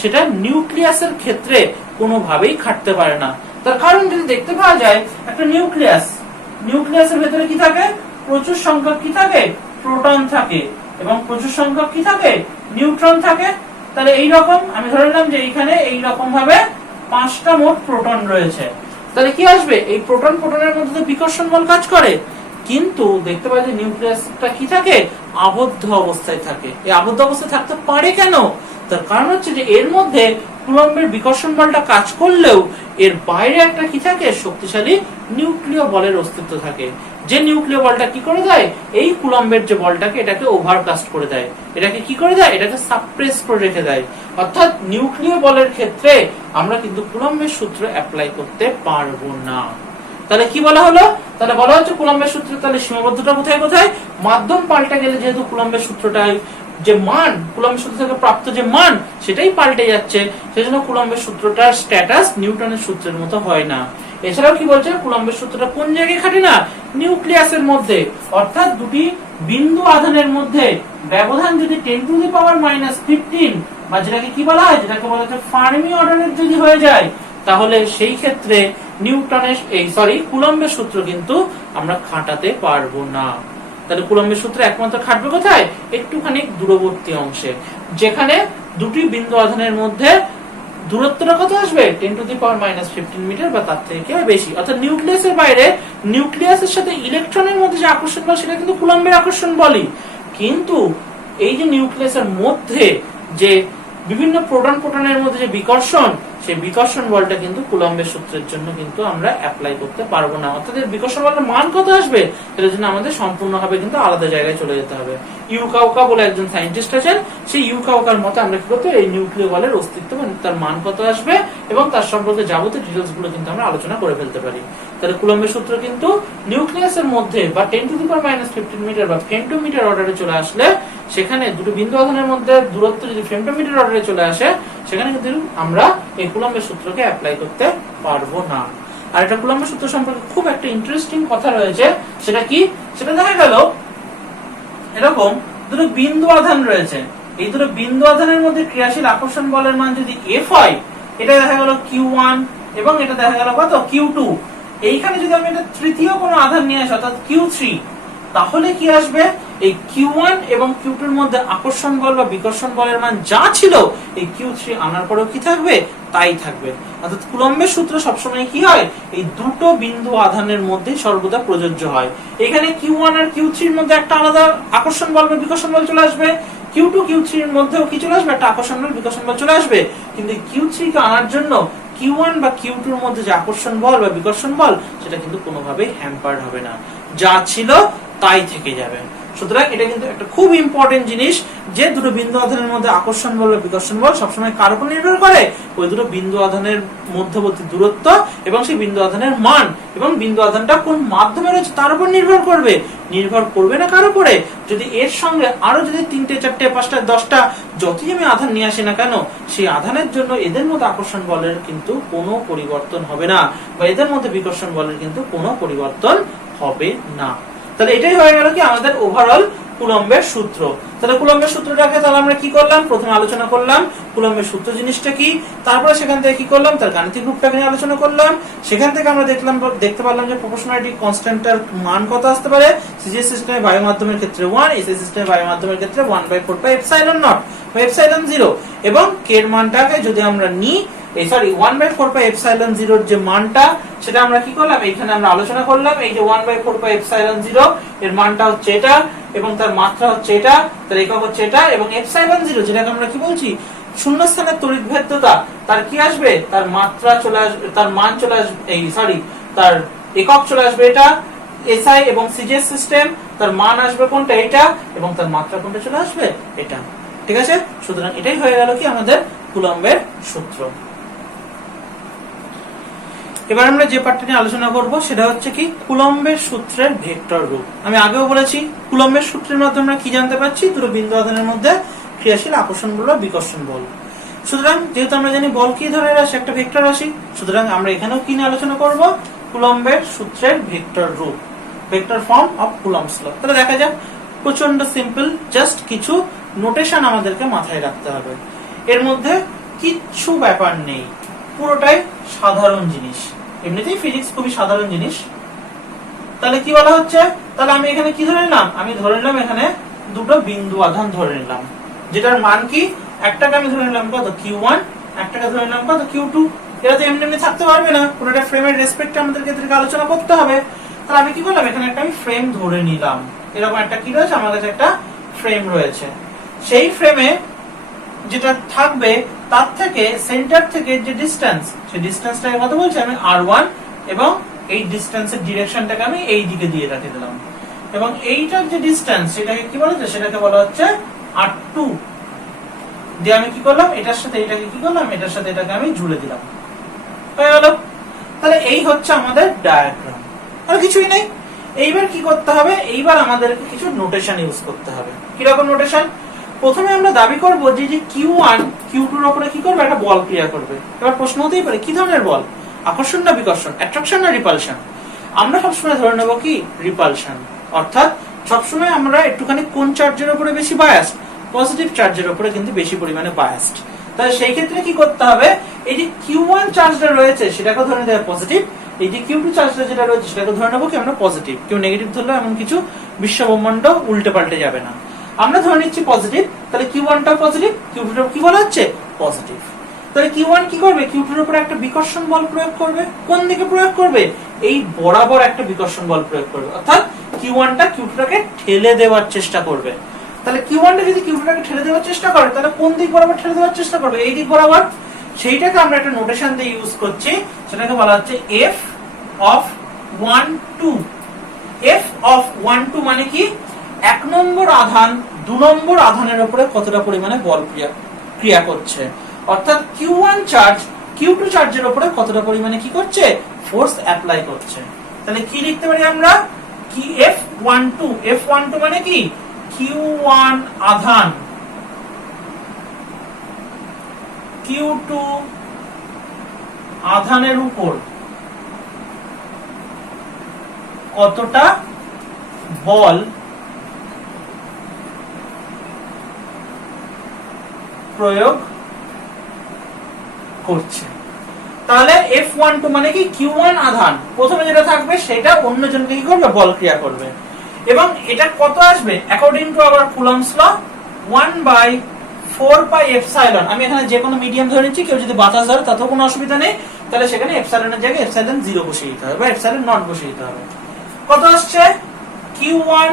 সেটা নিউক্লিয়াসের ক্ষেত্রে কোনোভাবেই খাটতে পারে না। তার কারণ যদি দেখতে পাওয়া যায় একটা নিউক্লিয়াসের ভেতরে কি থাকে? প্রচুর সংখ্যক কি থাকে? প্রোটন থাকে। এবং প্রচুর সংখ্যক কি থাকে? নিউট্রন থাকে। তাহলে এই রকম আমি ধরে নিলাম যে এইখানে এই রকম ভাবে 5টা মোট প্রোটন রয়েছে। তাহলে কি আসবে? এই প্রোটনের মধ্যে তো বিকর্ষণ বল কাজ করে। কিন্তু দেখতে পাই যে নিউক্লিয়াসটা কি থাকে, আবদ্ধ অবস্থায় থাকে। এই আবদ্ধ অবস্থায় থাকতে পারে কেন? তার কারণ হচ্ছে যে এর মধ্যে কুলম্বের বিকর্ষণ বলটা কাজ করলেও এর বাইরে একটা কি থাকে, শক্তিশালী নিউক্লিয় বলের অস্তিত্ব থাকে। যে নিউক্লিয় বলটা কি করে দেয়, এই কুলম্বের যে বলটাকে এটাকে ওভারকাস্ট করে দেয়, এটাকে কি করে দেয়, এটাকে সাপ্রেস করে রেখে দেয়। অর্থাৎ নিউক্লিয় বলের ক্ষেত্রে আমরা কিন্তু কুলম্বের সূত্র অ্যাপ্লাই করতে পারবো না। তাহলে কি বলা হলো, তাহলে বলা হচ্ছে কুলম্বের সূত্র তাহলে সীমাবদ্ধতা কোথায় কোথায়, মাধ্যম পাল্টে গেলে যেহেতু কুলম্বের সূত্রটাই যে মান, কুলম্বের সূত্র থেকে প্রাপ্ত যে মান সেটাই পাল্টে যাচ্ছে, সেজন্য কুলম্বের সূত্রটার স্ট্যাটাস নিউটনের সূত্রের মতো হয় না। এছাড়াও কি বলছে, কুলম্বের সূত্রটা কোন জায়গায় খাটে না, নিউক্লিয়াসের মধ্যে। অর্থাৎ দুটি বিন্দু আধানের মধ্যে ব্যবধান যদি 10⁻⁻15 বা যেটাকে কি বলা হয়, যেটাকে বলা হচ্ছে ফার্মি অর্ডারের যদি হয়ে যায়, তাহলে সেই ক্ষেত্রে কুলম্বের সূত্র কিন্তু আমরা খাটাতে পারবো না। তাহলে কুলম্বের সূত্র একমাত্র খাটবে কোথায়, একটুখানি দূরবর্তী অংশে, যেখানে দুটি বিন্দু আধানের মধ্যে দূরত্বটা কত আসবে, 10⁻⁻15 মিটার বা তার থেকে বেশি। অর্থাৎ নিউক্লিয়াসের বাইরে, নিউক্লিয়াসের সাথে ইলেকট্রনের মধ্যে যে আকর্ষণ বল সেটা কিন্তু কুলম্বের আকর্ষণ বলই। কিন্তু এই যে নিউক্লিয়াসের মধ্যে যে বিভিন্ন প্রোটন প্রোটনের মধ্যে যে বিকর্ষণ, সেই বিকর্ষণ বলটা কিন্তু কুলম্বের সূত্রের জন্য কিন্তু আমরা অ্যাপ্লাই করতে পারবো না। অর্থাৎ এর বিকর্ষণ বলের মান কত আসবে, এর জন্য আমাদের সম্পূর্ণভাবে কিন্তু আলাদা জায়গায় চলে যেতে হবে। ইউকাওকা বলে একজন সায়েন্টিস্ট আছেন, সেই ইউকাওকার মতে আমরা কি করতে, এই নিউক্লিয় বলের অস্তিত্ব মানে তার মান কত আসবে এবং তার সম্পর্কে যাবতীয় ডিটেইলস গুলো কিন্তু আমরা আলোচনা করে ফেলতে পারি। তাহলে কুলম্বের সূত্র কিন্তু নিউক্লিয়াসের মধ্যে বা 10⁻⁻15 মিটার বা ফেমটোমিটার অর্ডারে চলে আসলে, সেখানে দুটো বিন্দু আধানের মধ্যে দূরত্ব যদি ফেমটোমিটার অর্ডারে চলে আসে, সেখানে কিন্তু আমরা এই কুলম্বের সূত্রকে অ্যাপ্লাই করতে পারবো না। আর এটা কুলম্বের সূত্র সম্পর্কে খুব একটা ইন্টারেস্টিং কথা রয়েছে, সেটা কি, সেটা দেখা গেল এরকম দুটো বিন্দু আধান রয়েছে, এই দুটো বিন্দু আধানের মধ্যে ক্রিয়াশীল আকর্ষণ বলের মান যদি F হয়, এটা দেখা গেল Q1 এবং এটা দেখা গেল কত, Q2। এইখানে যদি আমি এটা তৃতীয় কোনো আধান নিয়ে আসি অর্থাৎ Q3, তাহলে কি আসবে, এই Q1 এবং Q2 এর মধ্যে আকর্ষণ বল বা বিকর্ষণ বলের মান যা ছিল, এই Q3 আনার পরেও কি থাকবে, তাই থাকবে। অর্থাৎ কুলম্বের সূত্র সবসময় কি হয়, এই দুটো বিন্দু আধানের মধ্যে সর্বদা প্রযোজ্য হয়। এখানে Q1 আর Q3 এর মধ্যে একটা আলাদা আকর্ষণ বল বা বিকর্ষণ বল চলে আসবে, Q2 Q3 এর মধ্যেও কি চলে আসবে, একটা আকর্ষণ বল বিকর্ষণ বল চলে আসবে। কিন্তু Q3 কে আনার জন্য Q1 বা Q2 এর মধ্যে যে আকর্ষণ বল বা বিকর্ষণ বল, সেটা কিন্তু কোনোভাবেই হ্যাম্পার্ড হবে না, যা ছিল তাই থেকে যাবে। সুতরাং এটা কিন্তু একটা খুব ইম্পর্টেন্ট জিনিস, যে দুটো বিন্দু আধানের মধ্যে আকর্ষণ বল বা বিকর্ষণ বল সবসময় কার উপর নির্ভর করে, ওই দুটো বিন্দু আধানের মধ্যবর্তী দূরত্ব এবং সেই বিন্দু আধানের মান এবং বিন্দু আধানটা কোন মাধ্যমে রয়েছে তার উপর নির্ভর করবে। নির্ভর করবে না কার উপরে, যদি এর সঙ্গে আরো যদি 3টে 4টে 5টা 10টা যতই আমি আধান নিয়ে আসি না কেন, সেই আধানের জন্য এদের মধ্যে আকর্ষণ বলের কিন্তু কোনো পরিবর্তন হবে না, বা এদের মধ্যে বিকর্ষণ বলের কিন্তু কোনো পরিবর্তন হবে না। তাহলে এটাই হয়ে গেল কি আমাদের ওভারঅল কুলম্বের সূত্র। তাহলে কুলম্বের সূত্রটাকে তাহলে আমরা কি করলাম, প্রথমে আলোচনা করলাম কুলম্বের সূত্র জিনিসটা কি, তারপরে সেখান থেকে কি করলাম, তার গাণিতিক রূপটাকে নিয়ে আলোচনা করলাম। সেখান থেকে আমরা দেখতে পারলাম যে প্রপোর্শনালিটি কনস্ট্যান্টটার মান কত আসতে পারে, সিজিএস সিস্টেমে বায়ু মাধ্যমের ক্ষেত্রে 1, এসআই সিস্টেমে বায়ু মাধ্যমের ক্ষেত্রে 1/4πε0 বা ε0, এবং কে এর মানটাকে যদি আমরা নিই, 1/4πε0 যে মানটা, সেটা আমরা কি করলাম, এখানে আমরা আলোচনা করলাম। এই যে 1/4πε0 এর মানটা হচ্ছে এটা এবং তার মাত্রা হচ্ছে এটা, তার একক হচ্ছে এটা, এবং ε0 যেটাকে আমরা কি বলছি, শূন্যস্থানের তড়িৎভেদ্যতা, তার কি আসবে, তার মাত্রা চলে আসবে, তার মান চলে আসবে, তার একক চলে আসবে এটা। এসআই এবং সিজিএস সিস্টেম, তার মান আসবে কোনটা, এটা, এবং তার মাত্রা কোনটা চলে আসবে, এটা। ঠিক আছে, সুতরাং এটাই হয়ে গেল কি আমাদের কুলম্বের সূত্র। এবার আমরা যে পার্টটা নিয়ে আলোচনা করব সেটা হচ্ছে কি, কুলম্বের সূত্রের ভেক্টর রূপ। আমি আগেও বলেছি কুলম্বের সূত্রের মাধ্যমে আমরা কি জানতে পারছি, দুটো বিন্দু আধানের মধ্যে ক্রিয়াশীল আকর্ষণ বল বা বিকর্ষণ বল। সুতরাং যেহেতু আমরা জানি বল কি ধরনের রাশি, একটা ভেক্টর রাশি, সুতরাং আমরা এখানেও কি নিয়ে আলোচনা করব, কুলম্বের সূত্রের ভেক্টর রূপ, vector form of Coulomb's law. তাহলে দেখা যাক, প্রচন্ড সিম্পল, জাস্ট কিছু নোটেশন আমাদেরকে মাথায় রাখতে হবে। এর মধ্যে কিচ্ছু ব্যাপার নেই, পুরোটাই সাধারণ জিনিস। এমনিতেই ফিজিক্স খুবই সাধারণ জিনিস। তাহলে কি বলা হচ্ছে, তাহলে আমি এখানে কি ধরে নিলাম, আমি ধরে নিলাম এখানে দুটো বিন্দু আধান ধরে নিলাম, যেটার মান কি, একটাকে আমি ধরে নিলাম কত, Q1, একটাকে ধরে নিলাম কত, Q2। এরা তো এমনি এমনি থাকতে পারবে না, কোনো একটা ফ্রেমের রেসপেক্টে আমাদেরকে এদেরকে আলোচনা করতে হবে। তাহলে আমি কি করলাম, এখানে একটা আমি ফ্রেম ধরে নিলাম, এরকম একটা কি রয়েছে আমার কাছে, একটা ফ্রেম রয়েছে। সেই ফ্রেমে যেটা থাকবে তার থেকে সেন্টার থেকে যে ডিসটেন্স, সেই ডিসটেন্সটাকে কত বলছি আমি r1, এবং এই ডিসটেন্সের ডিরেকশনটাকে আমি এই দিকে দিয়ে রাখি দিলাম, এবং এইটার যে ডিসটেন্স সেটাকে কি বলা হচ্ছে, সেটাকে বলা হচ্ছে r2। দিয়ে আমি কি করলাম, এটার সাথে এটাকে কি করলাম, এটার সাথে এটাকে আমি জুড়ে দিলাম, হয়ে গেল। তাহলে এই হচ্ছে আমাদের ডায়াগ্রাম, আর কিছুই নেই। এইবার কি করতে হবে, এইবার আমাদেরকে কিছু নোটেশন ইউজ করতে হবে। কিরকম নোটেশন? প্রথমে আমরা দাবি করব যে Q1 Q2 এর উপরে কি করবে, একটা বল ক্রিয়া করবে। এবার প্রশ্ন হতেই পারে কি ধরনের বল, আকর্ষণ না বিকর্ষণ, অ্যাট্রাকশন না রিপালশন? আমরা সবসময় ধরে নেব কি রিপালশন, অর্থাৎ সবসময় আমরা একটুখানি কোন চার্জের উপরে বেশি বায়াস, পজিটিভ চার্জের উপরে কিন্তু বেশি পরিমাণে বায়াসড। তাহলে সেই ক্ষেত্রে কি করতে হবে, এই যে Q1 চার্জটা রয়েছে সেটাকে ধরে নিতে হবে পজিটিভ, এই যে Q2 চার্জটা যেটা রয়েছে সেটাকে ধরে নেবো কি আমরা পজিটিভ। কেউ নেগেটিভ ধরলে এমন কিছু বিশ্ব ব্রহ্মাণ্ড উল্টে পাল্টে যাবে না। আমরা ধরে নিচ্ছি পজিটিভ, তাহলে Q1টা পজিটিভ, Q2টা কি বলা হচ্ছে পজিটিভ। তাহলে Q1 কি করবে, Q2 এর উপরে একটা বিকর্ষণ বল প্রয়োগ করবে। কোন দিকে প্রয়োগ করবে, এই বরাবর একটা বিকর্ষণ বল প্রয়োগ করবে, অর্থাৎ Q1টা Q2টাকে ঠেলে দেওয়ার চেষ্টা করবে। তাহলে Q1টা যদি Q2টাকে ঠেলে দেওয়ার চেষ্টা করে, তাহলে কোন দিক বরাবর ঠেলে দেওয়ার চেষ্টা করবে, এই দিক বরাবর। সেইটাকে আমরা একটা নোটেশন দিয়ে ইউজ করছি, সেটাকে বলা হচ্ছে F of 1 2। F of 1 2 মানে কি, 1 নম্বর আধান 2 নম্বর আধানের উপরে কতটা পরিমাণে বল ক্রিয়া করছে, অর্থাৎ Q1 চার্জ Q2 চার্জের উপরে কতটা পরিমাণে কি করছে, ফোর্স অ্যাপ্লাই করছে। তাহলে কি লিখতে পারি আমরা, কি F12, F12 মানে কি Q1 আধান Q2 আধানের উপর কতটা বল প্রয়োগ করছে। তাহলে F12 মানে কি Q1 আধান প্রথমে যেটা থাকবে সেটা অন্যজনকে কি করবে, বল ক্রিয়া করবে। এবং এটা কত আসবে, according to our Coulomb's law 1/4 pi epsilon. আমি এখানে যে কোনো মিডিয়াম ধরে নিচ্ছি, কেউ যদি বাতাস ধরে তাতেও কোনো অসুবিধা নেই, তাহলে সেখানে এপসাইলনের জায়গায় এপসাইলন 0 বসিয়ে দিতে হবে বা এপসাইলন নট বসিয়ে দিতে হবে। কত আসছে, Q1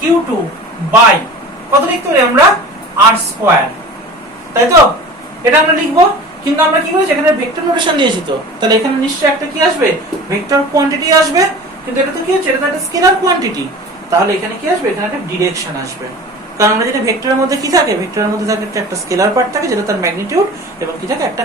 Q2 বাই কত লিখতে পারি আমরা, r², তাই তো? এটা আমরা লিখবো, কিন্তু আমরা কি করেছি, এখানে ভেক্টর নোটেশন দিয়েছি তো, তাহলে এখানে নিশ্চয়ই একটা কি আসবে, ভেক্টর কোয়ান্টিটি আসবে। কিন্তু এটা তো কি হচ্ছে, এটা তো একটা স্কেলার কোয়ান্টিটি, তাহলে এখানে কি আসবে, এখানে একটা ডিরেকশন আসবে। কারণ আমরা যেটা ভেক্টরের মধ্যে কি থাকে, ভেক্টরের মধ্যে থাকে একটা স্কেলার পার্ট থাকে যেটা তার ম্যাগনিটিউড, এবং কি থাকে একটা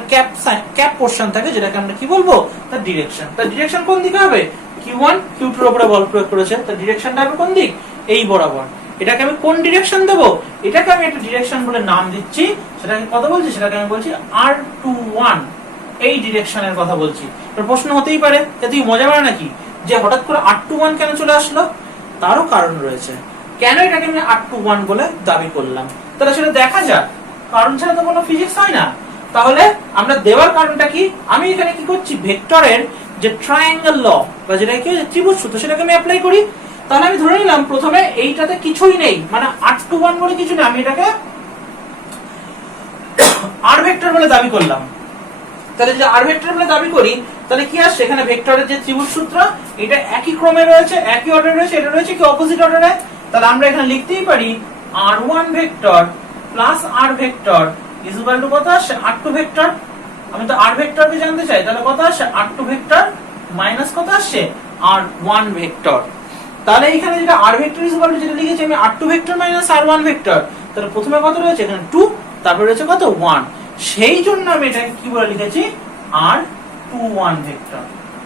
ক্যাপ পোরশন থাকে যেটাকে আমরা কি বলবো, তার ডিরেকশন। তার ডিরেকশন কোন দিকে হবে, Q1 Q2 এর উপরে বল প্রয়োগ করেছে, তার ডিরেকশনটা হবে কোন দিক, এই বরাবর। এটাকে আমি কোন ডিরেকশন দেব, এটাকে আমি একটা ডিরেকশন বলে নাম দিচ্ছি, সেটাকে কত বলছি, সেটাকে আমি বলছি R21, এই ডিরেকশনের কথা বলছি। এর প্রশ্ন হতেই পারে, এতেই মজা মানে নাকি যে হঠাৎ করে R21 কেন চলে আসলো, তারও কারণ রয়েছে। কেন এটাকে আমি R21 বলে দাবি করলাম, তাহলে সেটা দেখা যাক। কারণ ছাড়া তো কোনো ফিজিক্স হয় না। তাহলে আমরা দেওয়ার কারণটা কি, আমি এখানে কি করছি, ভেক্টরের যে ট্রায়াঙ্গেল ল বা যেটা কি ত্রিভুজ সূত্র সেটাকে আমি অ্যাপ্লাই করি। তাহলে আমি ধরে নিলাম প্রথমে এইটাতে কিছুই নেই, মানে R21 বলে কিছু নেই, আমি এটাকে R ভেক্টর বলে দাবি করলাম। তাহলে যদি R ভেক্টর বলে দাবি করি, তাহলে কি আসছে, এখানে ভেক্টরের যে ত্রিভুজ সূত্র এটা একই ক্রমে রয়েছে, একই অর্ডারে রয়েছে, এটা রয়েছে কি অপোজিট অর্ডারে। তাহলে আমরা এখানে লিখতেই পারি R1 vector plus R vector is equal to কত আসছে, R2 ভেক্টর। আমি তো R ভেক্টরকে জানতে চাই, তাহলে কত আসছে, R2 ভেক্টর মাইনাস কত আসছে, R1 ভেক্টর। তাহলে এখানে যেটা R vector is equal two যেটা লিখেছি আমি R2 vector minus R1 vector, তাহলে প্রথমে কত রয়েছে, এখানে 2, তারপরে রয়েছে কত 1, সেই জন্য আমি এটাকে কি বলে লিখেছি, R21 ভেক্টর।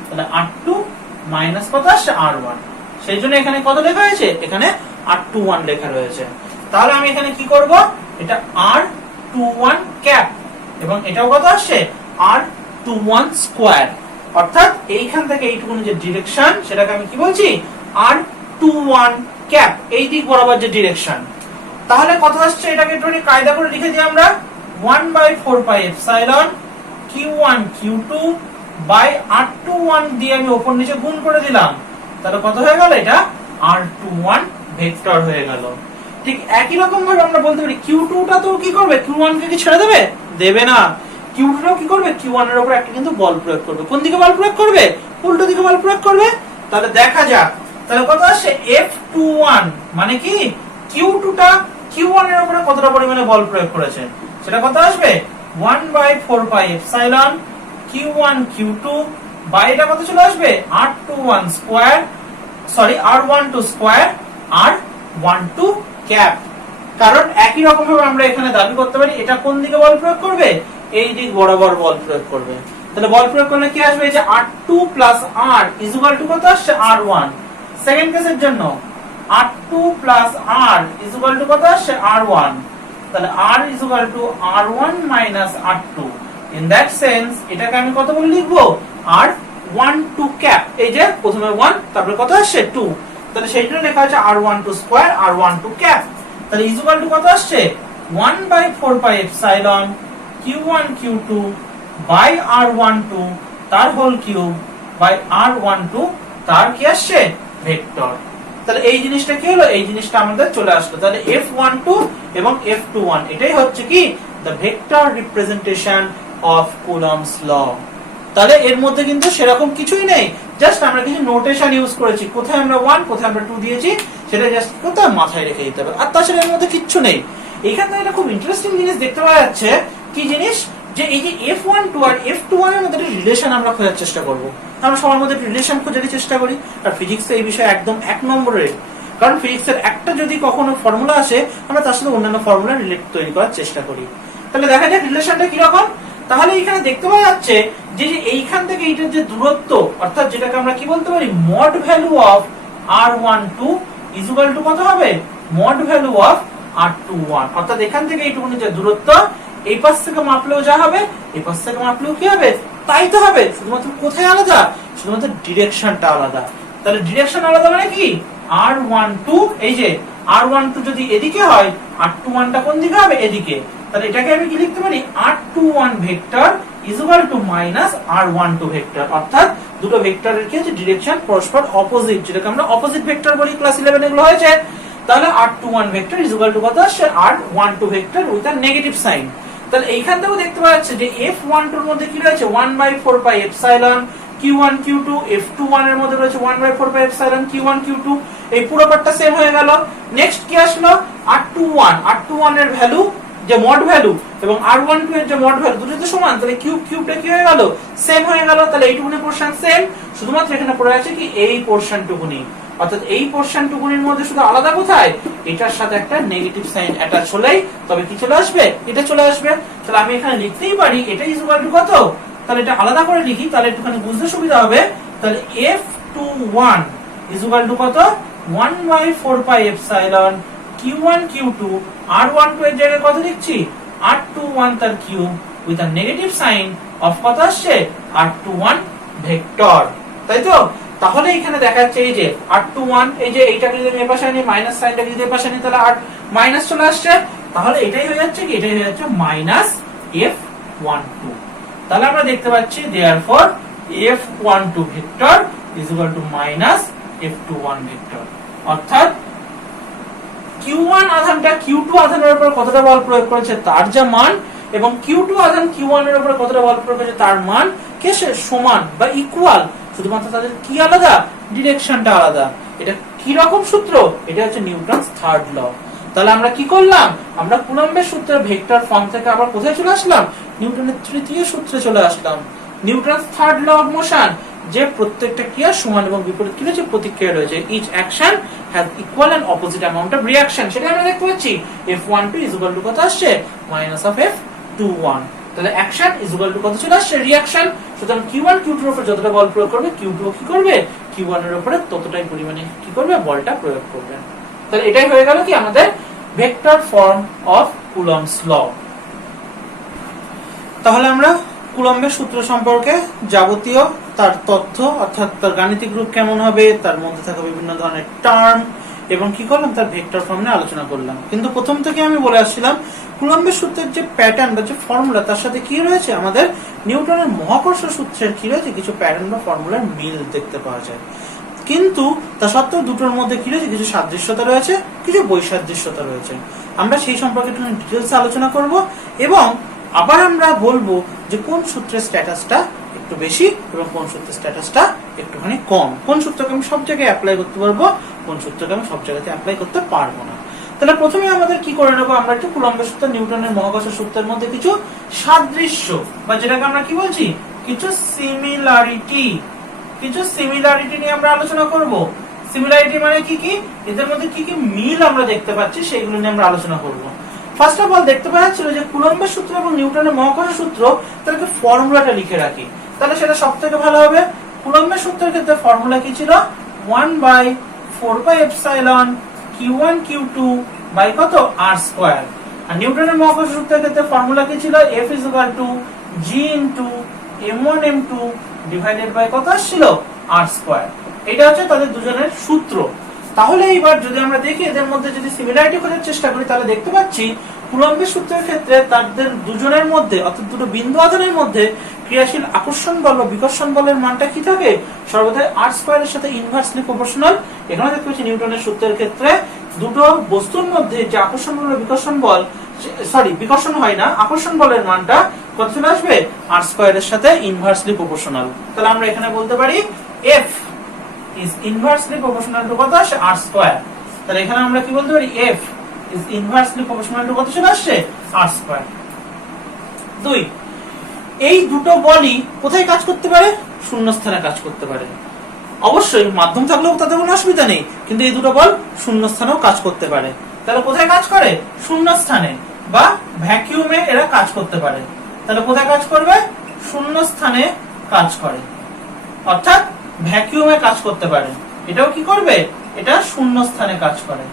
তাহলে R2 মাইনাস কত আসছে, R1, সেই জন্য এখানে কত লেখা হয়েছে, এখানে R21 লেখা রয়েছে। তাহলে আমি এখানে কি করব, এটা R21 ক্যাপ, এবং এটাও কত আসছে, R21 স্কয়ার, অর্থাৎ এইখান থেকে এইটুকু যে ডিরেকশন সেটাকে আমি কি বলছি, R21 ক্যাপ, এই দিক বরাবর যে ডিরেকশন। তাহলে কত আসছে, এটাকে একটু কায়দা করে লিখে দিই আমরা, 1/4 pi epsilon Q1 Q2 by R21 দিয়ে আমি উপর নিচে গুণ করে দিলাম, তাহলে কত হয়ে গেল, এটা R21 ভেক্টর হয়ে গেল। ঠিক একই রকম ভাবে আমরা বলতে পারি Q2টা তো কি করবে, Q1 কে কি ছেড়ে দেবে, দেবে না। Q2টাও কি করবে, Q1 এর উপর একটা কিন্তু বল প্রয়োগ করবে। কোন দিকে বল প্রয়োগ করবে, উল্টো দিকে বল প্রয়োগ করবে। তাহলে দেখা যাক তাহলে কত আসছে F21 মানে কি Q2 টা Q1 এর উপরে কতটা পরিমাণে বল প্রয়োগ করেছে সেটা কত আসবে 1/4 pi epsilon Q1 Q2 by এটা কত চলে আসবে R21 square sorry R12 square R12 cap কারণ একই রকম ভাবে আমরা এখানে দাবি করতে পারি এটা কোন দিকে বল প্রয়োগ করবে এই দিক বরাবর বল প্রয়োগ করবে তাহলে বল প্রয়োগ করলে কি আসবে এই যে R2 plus R is equal to কত আসছে R1 সেকেন্ড কেসের জন্য R2 plus R is equal to কত আসছে R1 তাহলে R is equal two R1 minus R2 in that sense এটাকে আমি কত বলে লিখবো R12 ক্যাপ এই যে প্রথমে 1 তারপরে কত আসছে 2 তাহলে সেইটা লেখা আছে R12 স্কয়ার R12 ক্যাপ তাহলে ইজ ইকুয়াল টু কত আসছে 1/4 pi epsilon Q1 Q2 by R12 তার হোল কিউব বাই R12 তার কি আসছে ভেক্টর তাহলে এই জিনিসটা কি হলো এই জিনিসটা আমাদের চলে আসলো তাহলে F12 এবং F21 এটাই হচ্ছে কি the vector representation of Coulomb's law তাহলে এর মধ্যে কিন্তু সেরকম কিছুই নেই জাস্ট আমরা কিছু নোটেশন ইউজ করেছি কোথায় আমরা 1 কোথায় আমরা 2 দিয়েছি সেটা জাস্ট কোথায় মাথায় রেখে দিতে হবে আর তাছাড়া এর মধ্যে কিচ্ছু নেই এখানে একটা খুব ইন্টারেস্টিং জিনিস দেখতে পাওয়া যাচ্ছে কি জিনিস যে এই যে F12 আর F21 এর মধ্যে রিলেশন আমরা খোঁজার চেষ্টা করব আমরা সবার মধ্যে রিলেশন খোঁজার চেষ্টা করি আর ফিজিক্সে এই বিষয়ে একদম এক নম্বরের কারণ ফিজিক্সের একটা যদি কখনো ফর্মুলা আসে আমরা তার সাথে অন্যান্য ফর্মুলা রিলেট তৈরি করার চেষ্টা করি তাহলে দেখা যাক রিলেশনটা কি রকম তাহলে এখানে দেখতে পাওয়া যাচ্ছে যে এইখান থেকে এইটার যে দূরত্ব অর্থাৎ যেটাকে আমরা কি বলতে পারি mod value of R12 is equal to কত হবে মড ভ্যালু অফ R21 অর্থাৎ এখান থেকে এইটুকুনি যে দূরত্ব এই পাশ থেকে মাপলেও যা হবে এই পাশ থেকে মাপলেও কি হবে তাই তো হবে শুধুমাত্র কোথায় আলাদা শুধুমাত্র ডিরেকশনটা আলাদা তাহলে ডিরেকশন আলাদা মানে কি R12 এই যে R12 যদি এদিকে হয় R21 টা কোন দিকে হবে এদিকে তাহলে এটাকে আমি কি লিখতে পারি R21 vector is equal two minus R12 vector অর্থাৎ দুটো ভেক্টরের কি আছে ডিরেকশন পরস্পর অপোজিট যেটাকে আমরা অপোজিট ভেক্টর বলি ক্লাস 11 এগুলো হয়েছে তাহলে R21 vector is equal to কত আসছে R12 vector with a negative sign তাহলে এইখান থেকেও দেখতে পাওয়া যাচ্ছে যে F12 এর মধ্যে কি রয়েছে 1/4 pi epsilon Q1 Q2 F21 এর মধ্যে রয়েছে 1/4 পাই এপসাইলন Q1 Q2 এই পুরো পার্টটা সেম হয়ে গেল নেক্সট কি আসলো R21 এর ভ্যালু যে মড ভ্যালু এবং R12 এর যে মড ভ্যালু দুটো তো সমান তাহলে কিউবটা কি হয়ে গেল সেম হয়ে গেল তাহলে এইটুকুনি পোরশন সেম শুধুমাত্র এখানে পড়ে আছে কি এই পোরশনটুকুনি অর্থাৎ এই পোরশনটুকুনির মধ্যে শুধু আলাদা কোথায় এটার সাথে একটা নেগেটিভ সাইন অ্যাটাচ হলেই তবে কি চলে আসবে এটা চলে আসবে তাহলে আমি এখানে লিখতেই পারি এটা ইজ ইকুয়াল টু কত তাহলে এটা আলাদা করে লিখি তাহলে একটুখানি বুঝতে সুবিধা হবে তাহলে F21 ইজ ইকুয়াল টু কত 1/4 pi epsilon Q1 Q2 R12 এর জায়গায় কত লিখছি R21 তার cube with a negative sign of কত আসছে R21 ভেক্টর তাই তো তাহলে এখানে দেখা যাচ্ছে এই যে R21 এই যে এইটাকে যদি আমি এপাশে আনি মাইনাস সাইনটাকে যদি এপাশে আনি তাহলে আর মাইনাস চলে আসছে তাহলে এটাই হয়ে যাচ্ছে কি এটাই হয়ে যাচ্ছে মাইনাস F12 তাহলে আমরা দেখতে পাচ্ছি therefore F12 vector is equal two minus F21 vector অর্থাৎ Q1 আধানটা Q2 আধানের উপর কতটা বল প্রয়োগ করেছে তার যা মান এবং Q2 আধান Q1 এর উপর কতটা বল প্রয়োগ করেছে তার মান কে সমান বা ইকুয়াল শুধুমাত্র তাদের কি আলাদা ডিরেকশনটা আলাদা এটা কি রকম সূত্র এটা হচ্ছে নিউটনস থার্ড ল তাহলে আমরা কি করলাম আমরা কুলম্বের সূত্রের ভেক্টর ফর্ম থেকে আবার কোথায় চলে আসলাম নিউটনের তৃতীয় সূত্রে চলে আসলাম Newton's third law of motion যে প্রত্যেকটা ক্রিয়া সমান এবং বিপরীত ক্রিয়া যে প্রতিক্রিয়া রয়েছে each action has equal and opposite amount of reaction সেটা আমরা দেখতে পাচ্ছি F12 ইজ ইকুয়াল টু কত আসছে মাইনাস অফ F21 তাহলে অ্যাকশন ইজ ইকুয়াল টু কত চলে আসছে রিঅ্যাকশন সুতরাং Q1 Q2 এর উপর যতটা বল প্রয়োগ করবে Q2 কি করবে Q1 এর উপরে ততটাই পরিমাণে কি করবে বলটা প্রয়োগ করবে তাহলে এটাই হয়ে গেল কি আমাদের vector form of Coulomb's law তাহলে আমরা কুলম্বের সূত্র সম্পর্কে যাবতীয় তার তথ্য অর্থাৎ তার গাণিতিক রূপ কেমন হবে তার মধ্যে থাকা বিভিন্ন ধরনের টার্ম এবং কি করলাম তার ভেক্টর ফর্ম নিয়ে আলোচনা করলাম কিন্তু প্রথম থেকে আমি বলে আসছিলাম কুলম্বের সূত্রের যে প্যাটার্ন বা যে ফর্মুলা তার সাথে কি রয়েছে আমাদের নিউটনের মহাকর্ষ সূত্রের কি রয়েছে কিছু প্যাটার্ন বা ফর্মুলার মিল দেখতে পাওয়া যায় কিন্তু তা সত্ত্বেও দুটোর মধ্যে কি রয়েছে কিছু সাদৃশ্যতা রয়েছে কিছু বৈসাদৃশ্যতা রয়েছে আমরা সেই সম্পর্কে একটু ডিটেইলসে আলোচনা করব এবং আবার আমরা বলবো যে কোন সূত্রের স্ট্যাটাসটা একটু বেশি এবং কোন সূত্রের স্ট্যাটাসটা একটুখানি কম। কোন সূত্রকে আমি সব জায়গায় অ্যাপ্লাই করতে পারবো, কোন সূত্রকে আমি সব জায়গাতে অ্যাপ্লাই করতে পারবো না। তাহলে প্রথমে আমাদের কি করে নেবো, আমরা একটু কুলম্বের সূত্র, নিউটনের মহাকর্ষ সূত্রের মধ্যে কিছু সাদৃশ্য বা যেটাকে আমরা কি বলছি, কিছু সিমিলারিটি নিয়ে আমরা আলোচনা করব। সিমিলারিটি মানে কি কি, এদের মধ্যে কি কি মিল আমরা দেখতে পাচ্ছি সেগুলো নিয়ে আমরা আলোচনা করব। ফার্স্ট অফ অল দেখতে পাওয়া যাচ্ছিল যে কুলম্বের সূত্র এবং নিউটনের মহাকর্ষ সূত্র, তাহলে ফর্মুলাটা লিখে রাখি, তাহলে সেটা সব থেকে ভালো হবে। কুলম্বের সূত্রের ক্ষেত্রে ফর্মুলা কি ছিল, 1/4πε q1 q2 বাই কত r স্কয়ার। আর নিউটনের মহাকর্ষ সূত্রের ক্ষেত্রে ফর্মুলা কি ছিল, F = g * m1 m2 divided by কত ছিল, r স্কয়ার। এটা হচ্ছে তাদের দুজনের সূত্র। তাহলে এইবার যদি আমরা দেখি এদের মধ্যে যদি সিমিলারিটি খোঁজার চেষ্টা করি, তাহলে দেখতে পাচ্ছি কুলম্বের সূত্রের ক্ষেত্রে তাদের দুজনের মধ্যে, অর্থাৎ দুটো বিন্দু আধানের মধ্যে ক্রিয়াশীল আকর্ষণ বল বা বিকর্ষণ বলের মানটা কি থাকে, সর্বদাই r স্কয়ারের সাথে ইনভার্সলি প্রপোর্শনাল। এখানে দেখতে পাচ্ছি নিউটনের সূত্রের ক্ষেত্রে দুটো বস্তুর মধ্যে যে আকর্ষণ বল বা বিকর্ষণ বল, বিকর্ষণ হয় না, আকর্ষণ বলের মানটা কত চলে আসবে, r স্কয়ারের সাথে ইনভার্সলি প্রপোর্শনাল। তাহলে আমরা এখানে বলতে পারি F is inversely proportional to কত আসে, r স্কয়ার। তাহলে এখানে আমরা কি বলতে পারি, F is inversely proportional to কত চলে আসছে, r স্কয়ার। 2, এই দুটো বলই কোথায় কাজ করতে পারে, শূন্যস্থানে কাজ করতে পারে। অবশ্যই মাধ্যম থাকলেও তাতে কোনো অসুবিধা নেই, কিন্তু এই দুটো বল শূন্যস্থানেও কাজ করতে পারে। তাহলে কোথায় কাজ করে, শূন্যস্থানে বা ভ্যাকুয়ামে এরা কাজ করতে পারে। তাহলে কোথায় কাজ করবে, শূন্যস্থানে কাজ করে, অর্থাৎ ভ্যাকুয়ামে কাজ করতে পারে। এটাও কি করবে, এটা শূন্যস্থানে কাজ করে,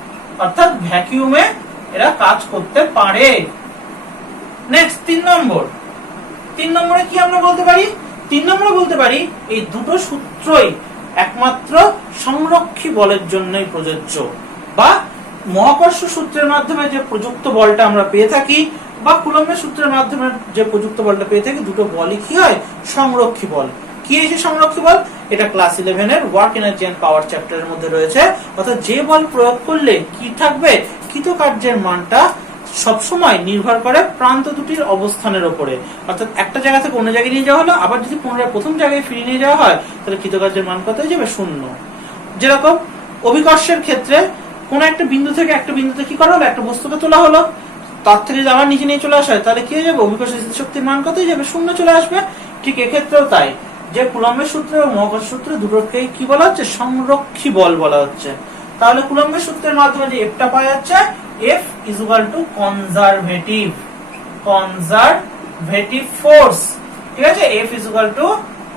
অর্থাৎ ভ্যাকুয়ামে এরা কাজ করতে পারে। নেক্সট 3 নম্বরে কি আমরা বলতে পারি, 3 নম্বরে বলতে পারি এই দুটো সূত্রই একমাত্র সংরক্ষী বলের জন্যই প্রযোজ্য, বা মহাকর্ষ সূত্রের মাধ্যমে যে প্রযুক্ত বলটা আমরা পেয়ে থাকি বা কুলম্বের সূত্রের মাধ্যমে যে প্রযুক্ত বলটা পেয়ে থাকি, দুটো বলই কি হয়, সংরক্ষী বল। কি এই সংরক্ষী বল, এটা ক্লাস 11 এর ওয়ার্ক এনার্জি এন্ড পাওয়ার চ্যাপ্টারের মধ্যে রয়েছে। অর্থাৎ যে বল প্রয়োগ করলে কি থাকবে, কৃতকার্যের মানটা সবসময় নির্ভর করে প্রান্ত দুটির অবস্থানের উপরে। অর্থাৎ একটা জায়গা থেকে অন্য জায়গায় নিয়ে যাওয়া হলো, আবার যদি পুনরায় প্রথম জায়গায় ফিরিয়ে নিয়ে যাওয়া হয়, তাহলে কৃতকার্যের মান কত হয়ে যাবে, 0। যেরকম অভিকর্ষের ক্ষেত্রে কোন একটা বিন্দু থেকে একটা বিন্দুতে কি করা হলো, একটা বস্তুকে তোলা হলো, তার থেকে যদি আবার নিচে নিয়ে চলে আসা হয়, তাহলে কি হয়ে যাবে, অভিকর্ষের স্থিতিশক্তির মান কত হয়ে যাবে, 0 চলে আসবে। ঠিক এক্ষেত্রেও তাই, যে কুলম্বের সূত্র এবং মহাকর্ষ সূত্র দুটোকেই কি বলা হচ্ছে, সংরক্ষী বল বলা হচ্ছে। তাহলে কুলম্বের সূত্রের মাধ্যমে যে Fটা পাওয়া যাচ্ছে, F = কনজারভেটিভ ফোর্স। ঠিক আছে, F =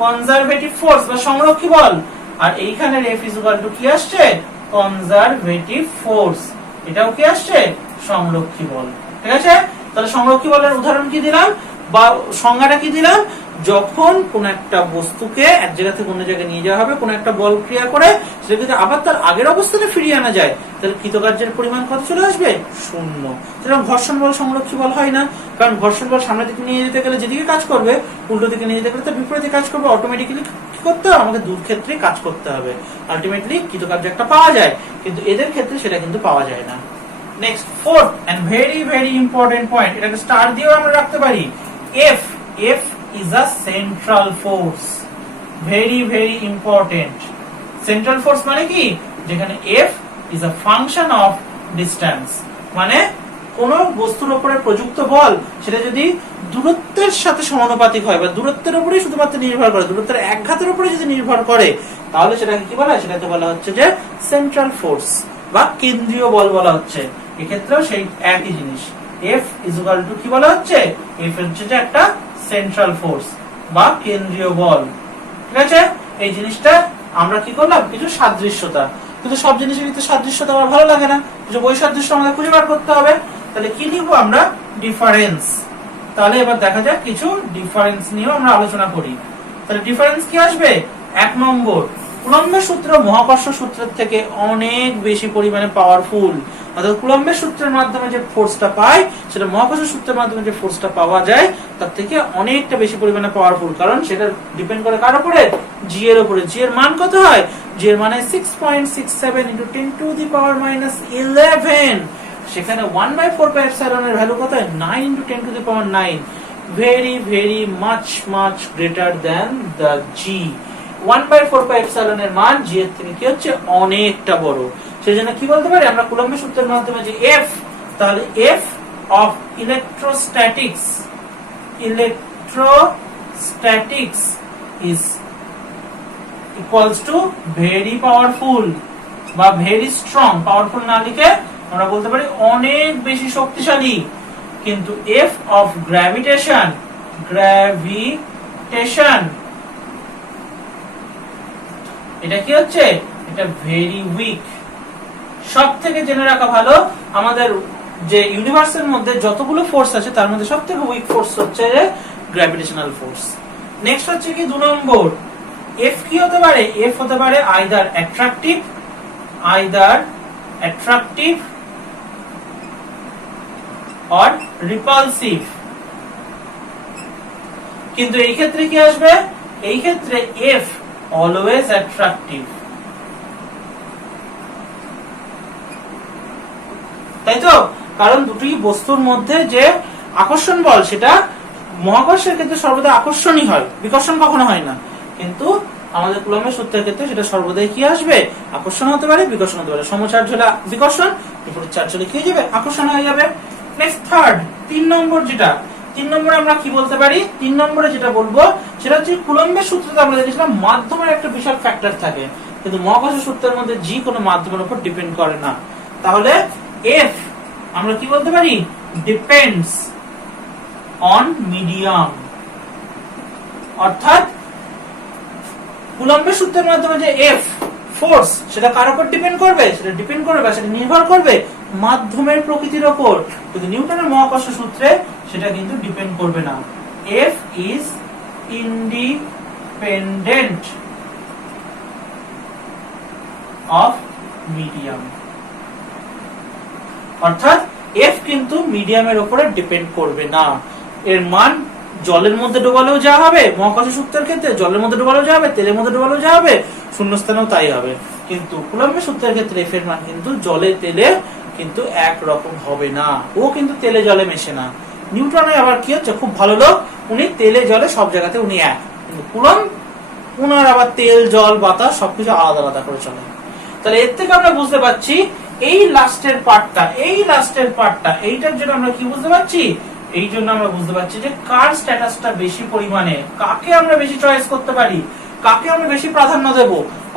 কনজারভেটিভ ফোর্স বা সংরক্ষী বল। আর এইখানের F = কি আসছে, কনজারভেটিভ ফোর্স। এটাও কি আসছে, সংরক্ষী বল। ঠিক আছে, তাহলে সংরক্ষী বলের উদাহরণ কি দিলাম বা সংজ্ঞাটা কি দিলাম, যখন কোন একটা বস্তুকে এক জায়গা থেকে অন্য জায়গায় নিয়ে যাওয়া হবে, কোন একটা বল ক্রিয়া করে সেটা যদি আবার তার আগের অবস্থানে ফিরিয়ে আনা যায়, তাহলে কৃতকার্যের পরিমাণ কত চলে আসবে, 0। যেরকম ঘর্ষণ বল সংরক্ষী বল হয় না, কারণ ঘর্ষণ বল সামনের দিকে নিয়ে যেতে গেলে যেদিকে কাজ করবে, উল্টো দিকে নিয়ে যেতে গেলে তার বিপরীতে কাজ করবে। অটোমেটিক্যালি কি করতে হবে, আমাকে দূর ক্ষেত্রে কাজ করতে হবে, আলটিমেটলি কৃতকার্য একটা পাওয়া যায়। কিন্তু এদের ক্ষেত্রে সেটা কিন্তু পাওয়া যায় না। Next 4th and very very important point, এটাকে স্টার দিয়েও আমরা রাখতে পারি, F is a central force, very very important. Central force মানে কি, যেখানে F is a function of distance, মানে কোন বস্তুর উপরে প্রযুক্ত বল সেটা যদি দূরত্বের সাথে সমানুপাতিক হয় বা দূরত্বের উপরেই শুধুমাত্র নির্ভর করে, দূরত্বের একঘাতের উপরে যদি নির্ভর করে, তাহলে সেটাকে কি বলা হয়, সেটাকে বলা হচ্ছে যে সেন্ট্রাল ফোর্স বা কেন্দ্রীয় বল বলা হচ্ছে। এক্ষেত্রেও সেই একই জিনিস, F = কি বলা হচ্ছে, F হচ্ছে যে একটা সেন্ট্রাল ফোর্স বা কেন্দ্রীয় বল। ঠিক আছে, এই জিনিসটা আমরা কি করলাম, কিছু সাদৃশ্যতা। কিন্তু সব জিনিসের ভিতরে সাদৃশ্যতা আমার ভালো লাগে না, কিছু বৈসাদৃশ্য আমাদের খুঁজে বার করতে হবে। তাহলে কি লিখবো আমরা, ডিফারেন্স। তাহলে এবার দেখা যাক কিছু ডিফারেন্স নিয়েও আমরা আলোচনা করি। তাহলে ডিফারেন্স কি আসবে, 1 নম্বর, কুলম্বের সূত্র মহাকর্ষ সূত্রের থেকে অনেক বেশি পরিমাণে পাওয়ারফুল। অর্থাৎ কুলম্বের সূত্রের মাধ্যমে যে ফোর্সটা পাই, সেটা মহাকর্ষ সূত্রের মাধ্যমে যে ফোর্সটা পাওয়া যায় তার থেকে অনেকটা বেশি পরিমাণে পাওয়ারফুল। কারণ সেটা ডিপেন্ড করে কার উপরে, জি এর উপরে। জি এর মান কত হয়, জি এর মানে 6.67 × 10⁻11। সেখানে 1/4πε এর ভ্যালু কত হয়, 9 × 10⁹। Very very much much greater than the G. 1/4πε এর মান g এর থেকে কি হচ্ছে অনেকটা বড়। সেজন্য কি বলতে পারি আমরা কুলম্বের সূত্রের মাধ্যমে যে F, তাহলে F of electrostatics is equals to very powerful বা very strong। পাওয়ারফুল না লিখে আমরা বলতে পারি অনেক বেশি শক্তিশালী। কিন্তু F of gravitation এটা কি হচ্ছে, এটা very weak। সব থেকে জেনে রাখা ভালো আমাদের যে ইউনিভার্সের মধ্যে যতগুলো ফোর্স আছে তার মধ্যে সবথেকে উইক ফোর্স হচ্ছে গ্র্যাভিটেশনাল ফোর্স। নেক্সট হচ্ছে কি 2 নম্বর, F কি হতে পারে, F হতে পারে আইদার অ্যাট্রাকটিভ অর রিপালসিভ। কিন্তু এই ক্ষেত্রে কি আসবে, এই ক্ষেত্রে F অলওয়েজ অ্যাট্রাকটিভ, তাই তো? কারণ দুটি বস্তুর মধ্যে যে আকর্ষণ বল সেটা মহাকর্ষের ক্ষেত্রে সর্বদা আকর্ষণই হয়, বিকর্ষণ কখনো হয় না। কিন্তু আমাদের কুলম্বের সূত্রের ক্ষেত্রে সেটা সর্বদাই কি আসবে, আকর্ষণ হতে পারে, বিকর্ষণ হতে পারে। সমচার্জ হলে বিকর্ষণ, বিপরীত চার্জ হলে কি হয়ে যাবে, আকর্ষণ হয়ে যাবে। নেক্সট 3 নম্বর, যেটা 3 নম্বরে আমরা কি বলতে পারি, 3 নম্বরে যেটা বলবো সেটা হচ্ছে কুলম্বের সূত্রতে আমরা দেখেছিলাম মাধ্যমের একটা বিশাল ফ্যাক্টর থাকে, কিন্তু মহাকর্ষের সূত্রের মধ্যে জি কোনো মাধ্যমের উপর ডিপেন্ড করে না। তাহলে F আমরা কি বলতে পারি, ডিপেন্ডস অন মিডিয়াম। অর্থাৎ কুলম্বের সূত্রের মাধ্যমে যে F ফোর্স সেটা কার উপর ডিপেন্ড করবে, সেটা ডিপেন্ড করবে বা সেটা নির্ভর করবে মাধ্যমের প্রকৃতির উপর। কিন্তু নিউটনের মহাকর্ষ সূত্রে সেটা কিন্তু ডিপেন্ড করবে না। F is independent of medium. অর্থাৎ F কিন্তু মিডিয়ামের উপরে ডিপেন্ড করবে না। এর মান জলের মধ্যে ডোবালেও যা হবে, মহাকর্ষ সূত্রের ক্ষেত্রে জলের মধ্যে ডোবালেও যা হবে, তেলের মধ্যে ডোবালেও যা হবে, শূন্যস্থানেও তাই হবে। কিন্তু কুলম্বের সূত্রের ক্ষেত্রে F এর মান কিন্তু জলে তেলে কিন্তু এক রকম হবে না, ও কিন্তু তেলে জলে মেশে না। নিউটনের আবার কি হচ্ছে, খুব ভালো লোক, উনি তেলে জলে সব জায়গাতে উনি এক, কিন্তু কুলম্ব উনার আবার তেল জল বাতাস সবকিছু আলাদা আলাদা করে চলে। তাহলে এর থেকে আমরা বুঝতে পারছি এই লাস্টের পার্টটা এইটার জন্য আমরা কি বুঝতে পারছি, এই জন্য আমরা বুঝতে পারছি যে কার স্ট্যাটাসটা বেশি পরিমাণে, কাকে আমরা বেশি চয়েস করতে পারি, কাকে আমরা বেশি প্রাধান্য দেব,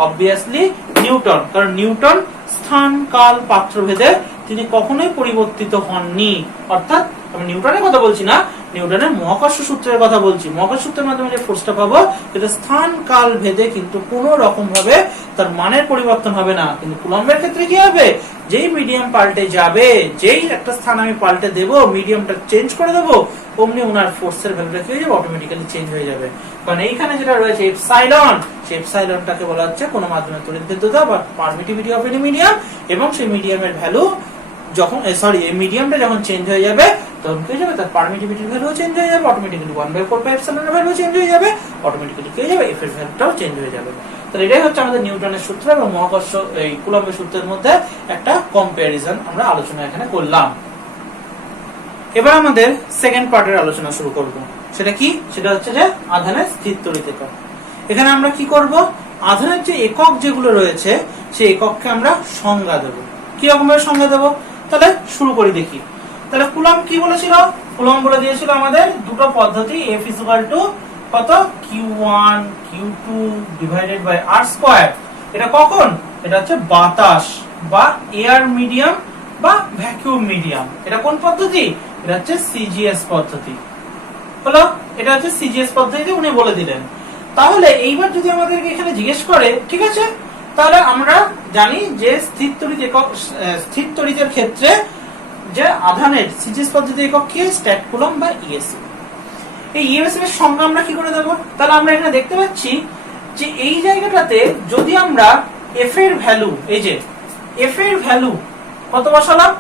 অবভিয়াসলি নিউটন। কারণ নিউটন স্থান কাল পাত্র ভেদে তিনি কখনোই পরিবর্তিত হননি। অর্থাৎ আমি নিউটনের কথা বলছি না, নিউটনের মহাকর্ষ সূত্রের কথা বলছি। মহাকর্ষ সূত্রের মাধ্যমে যে ফোর্সটা পাবো সেটা স্থান কাল ভেদে কিন্তু কোনো রকম ভাবে তার মানের পরিবর্তন হবে না। কিন্তু কুলম্বের ক্ষেত্রে কি হবে, যেই মিডিয়াম পাল্টে যাবে, যেই একটা স্থান আমি পাল্টে দেব, মিডিয়ামটা চেঞ্জ করে দেবো, অমনি ওনার ফোর্সের ভ্যালুটা কি হয়ে যাবে, অটোমেটিক্যালি চেঞ্জ হয়ে যাবে। কারণ এইখানে যেটা রয়েছে এপসাইলন, সেই এপসাইলনটাকে বলা হচ্ছে কোনো মাধ্যমের তড়িৎভেদ্যতা বা পারমিটিভিটি অফ এনি মিডিয়াম। এবং সেই মিডিয়ামের ভ্যালু যখন এই মিডিয়ামটা যখন চেঞ্জ হয়ে যাবে তখন কি হয়ে যাবে, তার পারমিটিভিটির ভ্যালু চেঞ্জ হয়ে যাবে, অটোমেটিক্যালি 1/4πε এর ভ্যালু চেঞ্জ হয়ে যাবে, অটোমেটিক্যালি কি হয়ে যাবে, F এর ভ্যালুটাও চেঞ্জ হয়ে যাবে। তাহলে এটাই হচ্ছে আমাদের নিউটনের সূত্র এবং মহাকর্ষ এই কুলম্বের সূত্রের মধ্যে একটা কম্পারিজন আমরা আলোচনা এখানে করলাম। এবার আমাদের সেকেন্ড পার্টের আলোচনা শুরু করব। সেটা কি, সেটা হচ্ছে যে আধানের স্থির তড়িৎ একক। এখানে আমরা কি করব, আধানের যে একক যেগুলো রয়েছে সেই একককে আমরা সংজ্ঞা দেব। কি রকম ভাবে সংজ্ঞা দেব, তাহলে শুরু করি দেখি। তাহলে কুলম্ব কি বলেছিল, কুলম্ব বলে দিয়েছিল আমাদের দুটো পদ্ধতি, F কত, Q1 Q2 divided by R²। এটা কখন, এটা হচ্ছে বাতাস বা এয়ার মিডিয়াম বা ভ্যাকুয়াম মিডিয়াম। এটা কোন পদ্ধতি, এটা হচ্ছে CGS পদ্ধতি। হলো, এটা হচ্ছে CGS পদ্ধতি উনি বলে দিলেন। তাহলে এইবার যদি আমাদেরকে এখানে জিজ্ঞেস করে, ঠিক আছে, তাহলে আমরা জানি যে স্থির তড়িতের ক্ষেত্রে যে আধানের CGS পদ্ধতির একক কি, স্ট্যাট কুলম্ব বা ESC। এই ESC এর সংজ্ঞা আমরা কি করে দেব, তাহলে আমরা এখানে দেখতে পাচ্ছি যে এই জায়গাটাতে যদি আমরা F এর ভ্যালু, এই যে F এর ভ্যালু কত বসালাম,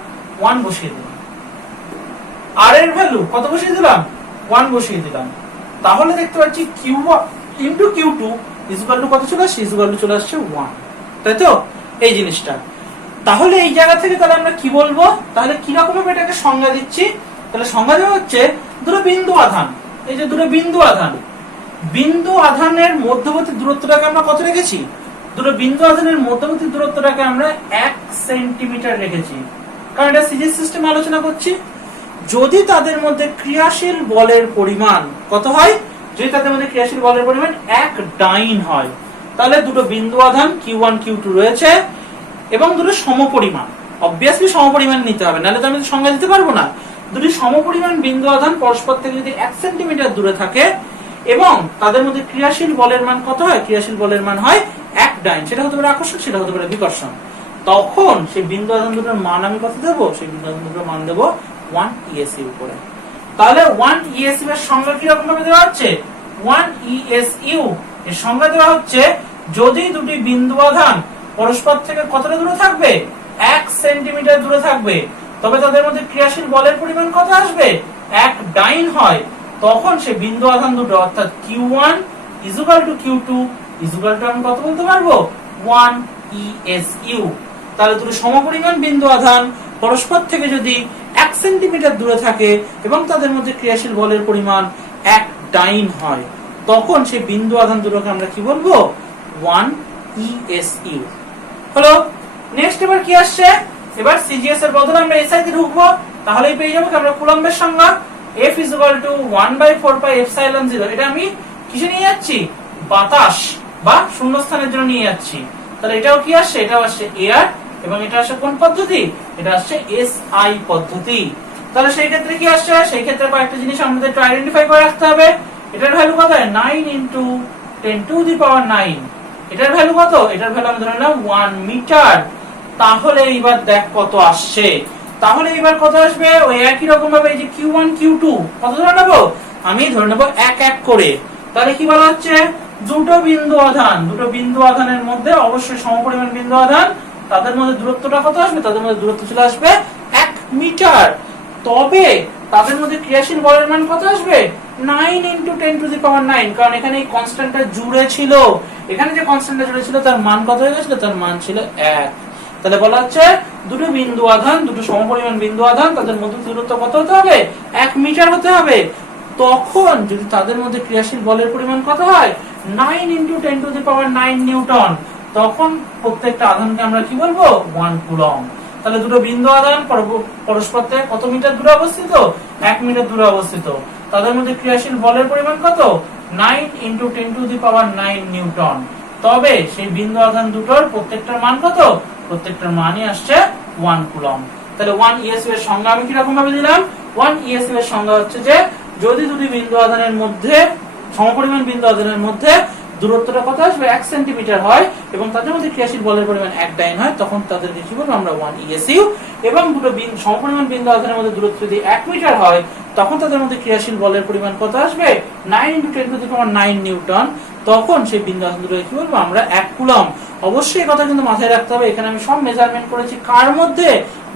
1 বসিয়ে দিলাম, R এর ভ্যালু কত বসিয়ে দিলাম, 1 বসিয়ে দিলাম, তাহলে দেখতে পাচ্ছি Q1 into Q2 equal to কত চলে আসছে, ইকুয়াল টু চলে আসছে 1, তাই তো এই জিনিসটা। তাহলে এই জায়গা থেকে তাহলে আমরা কি বলবো, তাহলে কি রকম ভাবে এটাকে সংজ্ঞা দিচ্ছি, তাহলে সংজ্ঞা দেওয়া হচ্ছে দুটো বিন্দু আধান, এই যে দুটো বিন্দু আধান, বিন্দু আধানের মধ্যবর্তী দূরত্বটাকে আমরা কত রেখেছি? দুটো বিন্দু আধানের মধ্যবর্তী দূরত্বটাকে আমরা 1 সেন্টিমিটার রেখেছি। কারণ এটা সিরিজ সিস্টেম আলোচনা করছি। যদি তাদের মধ্যে ক্রিয়াশীল বলের পরিমাণ কত হয়? যদি তাদের মধ্যে ক্রিয়াশীল বলের পরিমাণ 1 ডাইন হয়, তাহলে দুটো বিন্দু আধান Q1 Q2 রয়েছে এবং দুটো সমপরিমাণ। অবভিয়াসলি সমপরিমাণ নিতে হবে, নাহলে তো আমি সংজ্ঞা দিতে পারবো না। দুটি সমপরিমাণ বিন্দু আধান পরস্পর থেকে যদি 1 সেন্টিমিটার দূরে থাকে এবং তাদের মধ্যে ক্রিয়াশীল বলের মান কত হয়? ক্রিয়াশীল বলের মান হয় 1 ডাইন। সেটা হতে পারে আকর্ষণ, সেটা হতে পারে বিকর্ষণ। তখন সেই বিন্দু আধান দুটোর মান আমি কত দেবো? সেই বিন্দু আধান দুটোর মান দেবো 1 ESU করে। তাহলে 1 ESU এর সংজ্ঞা কি রকম ভাবে দেওয়া হচ্ছে? 1 ESU এর সংজ্ঞা দেওয়া হচ্ছে যদি দুটি বিন্দু আধান পরস্পর থেকে কতটা দূরে থাকবে? 1 সেন্টিমিটার দূরে থাকবে, তবে তাদের মধ্যে ক্রিয়াশীল বলের পরিমাণ কত আসবে? 1 ডাইন হয়, তখন সেই বিন্দু আধান দুটো অর্থাৎ Q1 = Q2 = আমি কত বলতে পারবো? 1 ESU। তাহলে দুটো সমপরিমাণ বিন্দু আধান পরস্পর থেকে যদি 1 সেন্টিমিটার দূরে থাকে এবং তাদের মধ্যে ক্রিয়াশীল বলের পরিমাণ 1 ডাইন হয়, তখন সেই বিন্দু আধান দুটোকে আমরা কি বলবো? 1 ESU। হলো। নেক্সট এবার কি আসছে? এবার সিজিএস এর বদলে আমরা এসআই তে ঢুকবো, তাহলেই পেয়ে যাবো আমরা কুলম্বের সংজ্ঞা। F = 1/4πε0। এটা আমি কিসে নিয়ে যাচ্ছি? বাতাস বা শূন্যস্থানের জন্য নিয়ে যাচ্ছি। তাহলে এটাও কি আসছে? এটাও আসছে এয়ার, এবং এটা আসছে কোন পদ্ধতি? এটা আসছে এসআই পদ্ধতি। তাহলে সেই ক্ষেত্রে কি আসছে? সেই ক্ষেত্রে কয়েকটা জিনিস আমাদের একটু আইডেন্টিফাই করে রাখতে হবে। এটার ভ্যালু কত? 9 × 10⁹। এটার ভ্যালু কত? এটার ভ্যালু আমি ধরে নিলাম 1 মিটার। তাহলে এইবার দেখ কত আসছে। তাহলে এবার কত আসবে? ওই একই রকম ভাবে এই যে Q1 Q2 কত ধরে নেব? আমি ধরে নেব 1 1 করে। তাহলে কি বলা হচ্ছে? দুটো বিন্দু আধানের মধ্যে অবশ্যই সমপরিমাণ বিন্দু আধান, তাদের মধ্যে দূরত্বটা কত আসবে? তাদের মধ্যে দূরত্ব চলে আসবে 1 মিটার। তবে তাদের মধ্যে ক্রিয়াশীল বলের মান কত আসবে? 9 × 10⁹। কারণ এখানে এই কনস্ট্যান্টটা জুড়ে ছিল। এখানে যে কনস্ট্যান্টটা জুড়ে ছিল তার মান কত হয়ে গেছিল? তার মান ছিল 1। তাহলে বলা হচ্ছে দুটো বিন্দু আধান, দুটো সমপরিমাণ বিন্দু আধান, তাদের মধ্যে দূরত্ব কত হতে হবে? 1 মিটার হতে হবে। তখন যদি তাদের মধ্যে ক্রিয়াশীল বলের পরিমাণ কত হয়? 9 × 10⁹ নিউটন, তখন প্রত্যেকটা আধানকে আমরা কি বলবো? 1 কুলম্ব। তাহলে দুটো বিন্দু আধান পরস্পর থেকে কত মিটার দূরে অবস্থিত? 1 মিটার দূরে অবস্থিত। তাদের মধ্যে ক্রিয়াশীল বলের পরিমাণ কত? 9 × 10⁹ নিউটন। তবে সেই বিন্দু আধান দুটোর প্রত্যেকটার মান কত? প্রত্যেকটার মানই আসছে 1 কুলম্ব। তাহলে 1 ESU এর সংজ্ঞা আমি কি রকম ভাবে দিলাম? 1 ESU এর সংজ্ঞা হচ্ছে যে যদি দুটি বিন্দু আধানের মধ্যে, সমপরিমাণ বিন্দু আধানের মধ্যে দূরত্বটা কত আসবে? 1 সেন্টিমিটার হয় এবং তাদের মধ্যে ক্রিয়াশীল বলের পরিমাণ 1 ডাইন হয়, তখন তাদেরকে কি বলবো আমরা? 1 ESU। এবং দুটো সমপরিমাণ বিন্দু আধানের মধ্যে দূরত্ব যদি 1 মিটার হয়, তখন তাদের মধ্যে ক্রিয়াশীল বলের পরিমাণ কত আসবে? 9 × 10⁹ নিউটন। তখন সেই বিন্দু আধান দুটোকে কি বলবো আমরা? 1 কুলম্ব। অবশ্যই এই কথা কিন্তু মাথায় রাখতে হবে, এখানে আমি সব মেজারমেন্ট করেছি কার মধ্যে?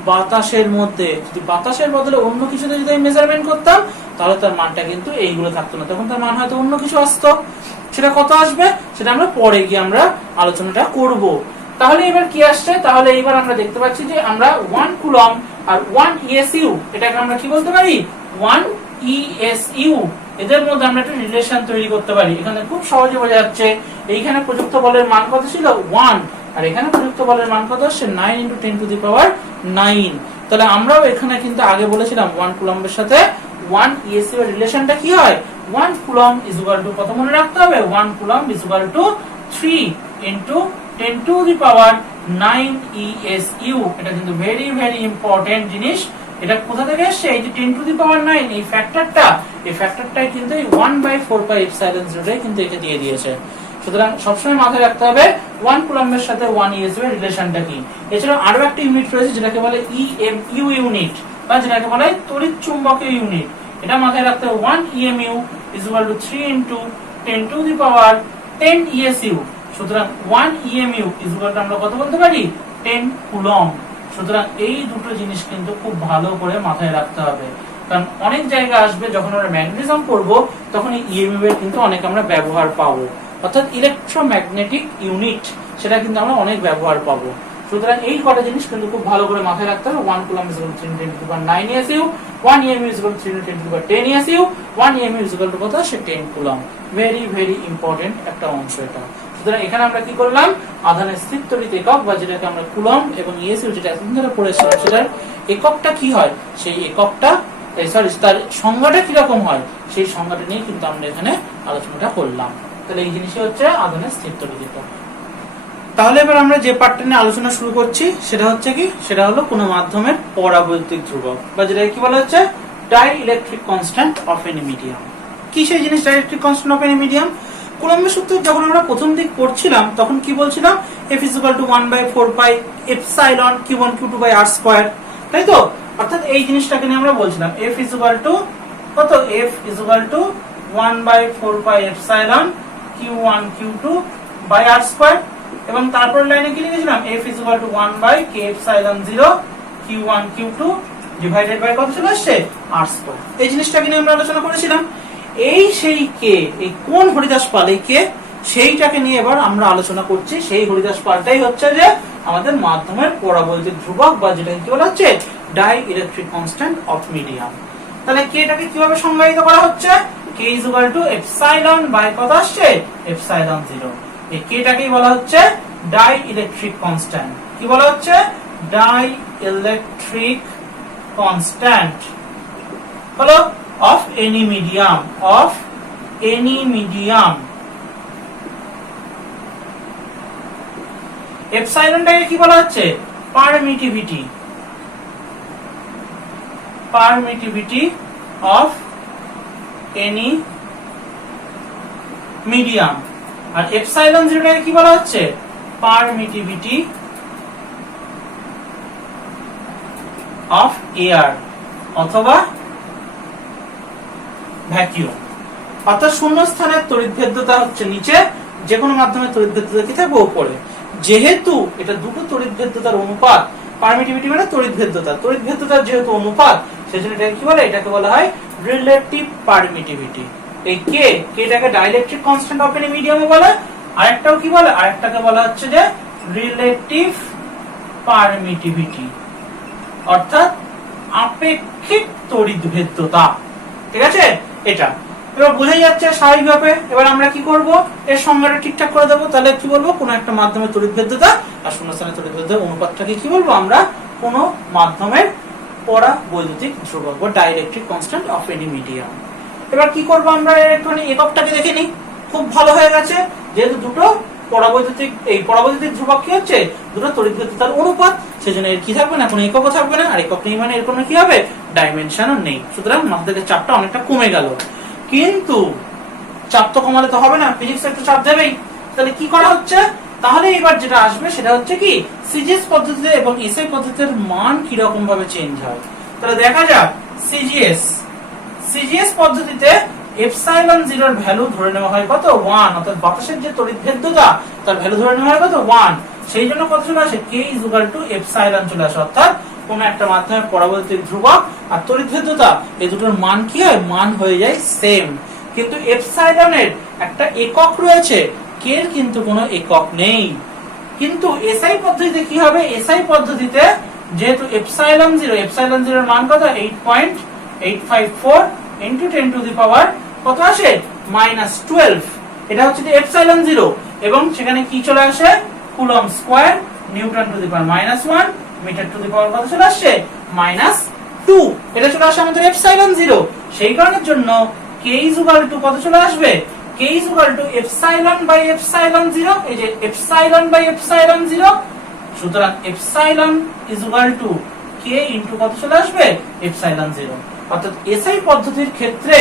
বাতাসের মধ্যে। যদি বাতাসের বদলে অন্য কিছুতে যদি আমি মেজারমেন্ট করতাম, তাহলে তার মানটা কিন্তু এইগুলো থাকতো না, তখন তার মান হয়তো অন্য কিছু আসতো। সেটা কত আসবে সেটা আমরা পরে গিয়ে আমরা আলোচনাটা করব। তাহলে এবার কি আসছে? তাহলে এবার আমরা দেখতে পাচ্ছি যে আমরা 1 কুলম্ব আর 1 ESU এটাকে আমরা কি বলতে পারি? 1 ESU। এদের মধ্যে আমরা একটা রিলেশন তৈরি করতে পারি। এখানে খুব সহজে বোঝা যাচ্ছে, এইখানে প্রযুক্ত বলের মান কত ছিল? 1, আর এখানে প্রযুক্ত বলের মান কত আসছে? 9 × 10⁹। তাহলে আমরাও এখানে কিন্তু আগে বলেছিলাম 1 কুলম্বের সাথে 1 ESU এর রিলেশনটা কি হয়? 1 কুলম্ব = কত মনে রাখতে হবে? 1 কুলম্ব = 3 × 10⁹ ESU। এটা কিন্তু ভেরি ভেরি ইম্পর্টেন্ট জিনিস। এটা কোথা থেকে এসেছে? এই যে 10⁹, এই ফ্যাক্টরটা, এই ফ্যাক্টরটাই কিন্তু এই 1/4πε0 কিন্তু একে দিয়ে দিয়েছে। সুতরাং সবসময় মাথায় রাখতে হবে 1 কুলম্বের সাথে 1 ESU এর রিলেশনটা কি। এছাড়া আরো একটা ইউনিট রয়েছে যেটাকে বলে EMU ইউনিট, বা যেটাকে বলে তড়িৎ চুম্বকীয় ইউনিট। এটা মাথায় রাখতে হবে 1 EMU = 3 × 10⁻10 ESU। সুতরাং 1 EMU = আমরা কত বলতে পারি? 10 কুলম্ব। সুতরাং এই দুটো জিনিস কিন্তু খুব ভালো করে মাথায় রাখতে হবে, কারণ অনেক জায়গা আসবে যখন আমরা ম্যাগনেটিজম করব, তখন এই EMU এর কিন্তু অনেক আমরা ব্যবহার পাবো, অর্থাৎ ইলেকট্রোম্যাগনেটিক ইউনিট, সেটা কিন্তু আমরা অনেক ব্যবহার পাবো। সুতরাং এই কটা জিনিস কিন্তু খুব ভালো করে মাথায় রাখতে হবে। 1 coulomb is equal two 3 × 10⁻⁹ ESU, 1 EMU is equal two 3 × 10⁻10 ESU, 1 EMU is equal to কত, সে 10 কুলম্ব। ভেরি ভেরি ইম্পর্টেন্ট একটা অংশ এটা। সুতরাং এখানে আমরা কি করলাম, আধানের স্থির তড়িৎ একক বা যেটাকে আমরা কুলম্ব এবং ইএসইউ যেটা এতদিন ধরে পড়েছিলাম সেটার এককটা কি হয়, সেই এককটা তার সংজ্ঞাটা কিরকম হয় সেই সংজ্ঞাটা নিয়ে কিন্তু আমরা এখানে আলোচনাটা করলাম। তাহলে এই জিনিসই হচ্ছে আধানের স্থির তড়িৎ একক। তাহলে এবার আমরা যে পার্টটা নিয়ে আলোচনা শুরু করছি সেটা হচ্ছে কি, সেটা হলো কোনো মাধ্যমের পরাবৈদ্যুতিক ধ্রুবক বা যেটাকে কি বলা হচ্ছে dielectric constant of any medium. কি সেই জিনিস dielectric constant of any medium? কুলম্বের সূত্র যখন আমরা প্রথম দিক পড়ছিলাম তখন কি বলছিলাম, F = 1/4πε Q1 Q2/r², তাই তো? অর্থাৎ এই জিনিসটাকে নিয়ে আমরা বলছিলাম F কত, F = 1/4πε Q1 Q2/r² এবং তারপর লাইনে কি লিখেছিলাম, F = 1/k⁴ Q1 Q2 divided by কত চলে আসছে, r²। এই জিনিসটাকে নিয়ে আমরা আলোচনা করেছিলাম। এই সেই কে, এই কোন হরিদাস পাল, এই কে, সেইটাকে নিয়ে এবার আমরা আলোচনা করছি। সেই হরিদাস পালটাই হচ্ছে যে আমাদের মাধ্যমের পরাবৈদ্যুতিক ধ্রুবক বা যেটাকে কি বলা হচ্ছে ডাইইলেকট্রিক কনস্ট্যান্ট অফ মিডিয়াম। তাহলে কে টাকে কিভাবে সংজ্ঞায়িত করা হচ্ছে, k = কত আসছে, ε0। এই কে টাকেই বলা হচ্ছে ডাইইলেকট্রিক কনস্ট্যান্ট। কি বলা হচ্ছে, ডাইইলেকট্রিক কনস্ট্যান্ট হলো of any medium, of any medium। এপসাইলনটাকে কি বলা হচ্ছে, permittivity, permittivity of any medium। আর এপসাইলন জিরোটাকে কি বলা হচ্ছে, পারমিটিভিটি of air অথবা ভ্যাকিউম। অর্থাৎ শূন্য স্থানের তড়িৎভেদ্যতা হচ্ছে নিচে, যে কোনো মাধ্যমে তড়িৎভেদ্যতা কি থাকবে উপরে। যেহেতু এটা দুটো তড়িৎভেদ্যতার অনুপাত, পারমিটিভিটি মানে তড়িৎভেদ্যতা, তড়িৎভেদ্যতার যেহেতু অনুপাত, সেজন্য এটাকে কি বলে, এটাকে বলা হয় রিলেটিভ পারমিটিভিটি। এই কেটাকে ডাইইলেকট্রিক কনস্ট্যান্ট অফ এনি মিডিয়ামও বলে, আরেকটাও কি বলে, আরেকটাকে বলা হচ্ছে যে রিলেটিভ পারমিটিভিটি অর্থাৎ আপেক্ষিক তড়িৎভেদ্যতা। ঠিক আছে, এটা এবার বোঝা যাচ্ছে স্বাভাবিকভাবে। এবার আমরা কি করব, এর সংজ্ঞাটা ঠিকঠাক করে দেবো। তাহলে কি বলবো, কোন একটা মাধ্যমের তড়িৎভেদ্যতা আর শূন্যস্থানের তড়িৎভেদ্যতার অনুপাতটাকে কি বলবো আমরা, কোন মাধ্যমের পরাবৈদ্যুতিক ধ্রুবক বা dielectric constant of any medium. এবার কি করব, আমরা একটুখানি এককটাকে দেখে নিই। খুব ভালো হয়ে গেছে, যেহেতু দুটো পরাবৈদ্যুতিক, এই পরাবৈদ্যুতিক ধ্রুবক কি হচ্ছে, দুটো তড়িৎভেদ্যতার অনুপাত, সেজন্য এর কি থাকবে না, কোনো এককও থাকবে না। আর একক নেই মানে এর কোনো কি হবে, ডাইমেনশনও নেই। সুতরাং মাথা থেকে চাপটা অনেকটা কমে গেল। কিন্তু চাপ তো কমালে তো হবে না, ফিজিক্স একটু চাপ দেবেই। তাহলে কি করা হচ্ছে, তাহলে এবার যেটা আসবে সেটা হচ্ছে কি, সিজিএস পদ্ধতিতে এবং এসআই পদ্ধতির মান কি রকম ভাবে চেঞ্জ হয়। তাহলে দেখা যাক, সিজিএস পদ্ধতিতে ε0 এর ভ্যালু ধরে নেওয়া হয় কত, 1। অর্থাৎ বাতাসের যে তড়িৎভেদ্যতা তার ভ্যালু ধরে নেওয়া হয় কত, 1। সেই জন্য কত চলে আসে, k = ε চলে আসে। অর্থাৎ কোন একটা মাধ্যমের পরাবৈদ্যুতিক ধ্রুবক আর তড়িৎভেদ্যতা এই দুটোর মান কি হয়, মান হয়ে যায় সেম। কিন্তু এপসাইলনের একটা একক রয়েছে, কে এর কিন্তু কোনো একক নেই। কিন্তু এসআই পদ্ধতিতে কি হবে, এসআই পদ্ধতিতে যেহেতু ε0 এর মান কত, 8.854 × 10⁻⁻, কত আসে, -12। এটা হচ্ছে ε0 এবং সেখানে কি চলে আসে, coulomb square, newton to the power -1, metre to the power কত চলে আসছে, -2। এটা চলে আসে আমাদের ε0। সেই কারণের জন্য k = কত চলে আসবে, k = ε/ε0। এই যে ε/ε0, সুতরাং ε = k * কত চলে আসবে, ε0। অর্থাৎ এসআই পদ্ধতির ক্ষেত্রে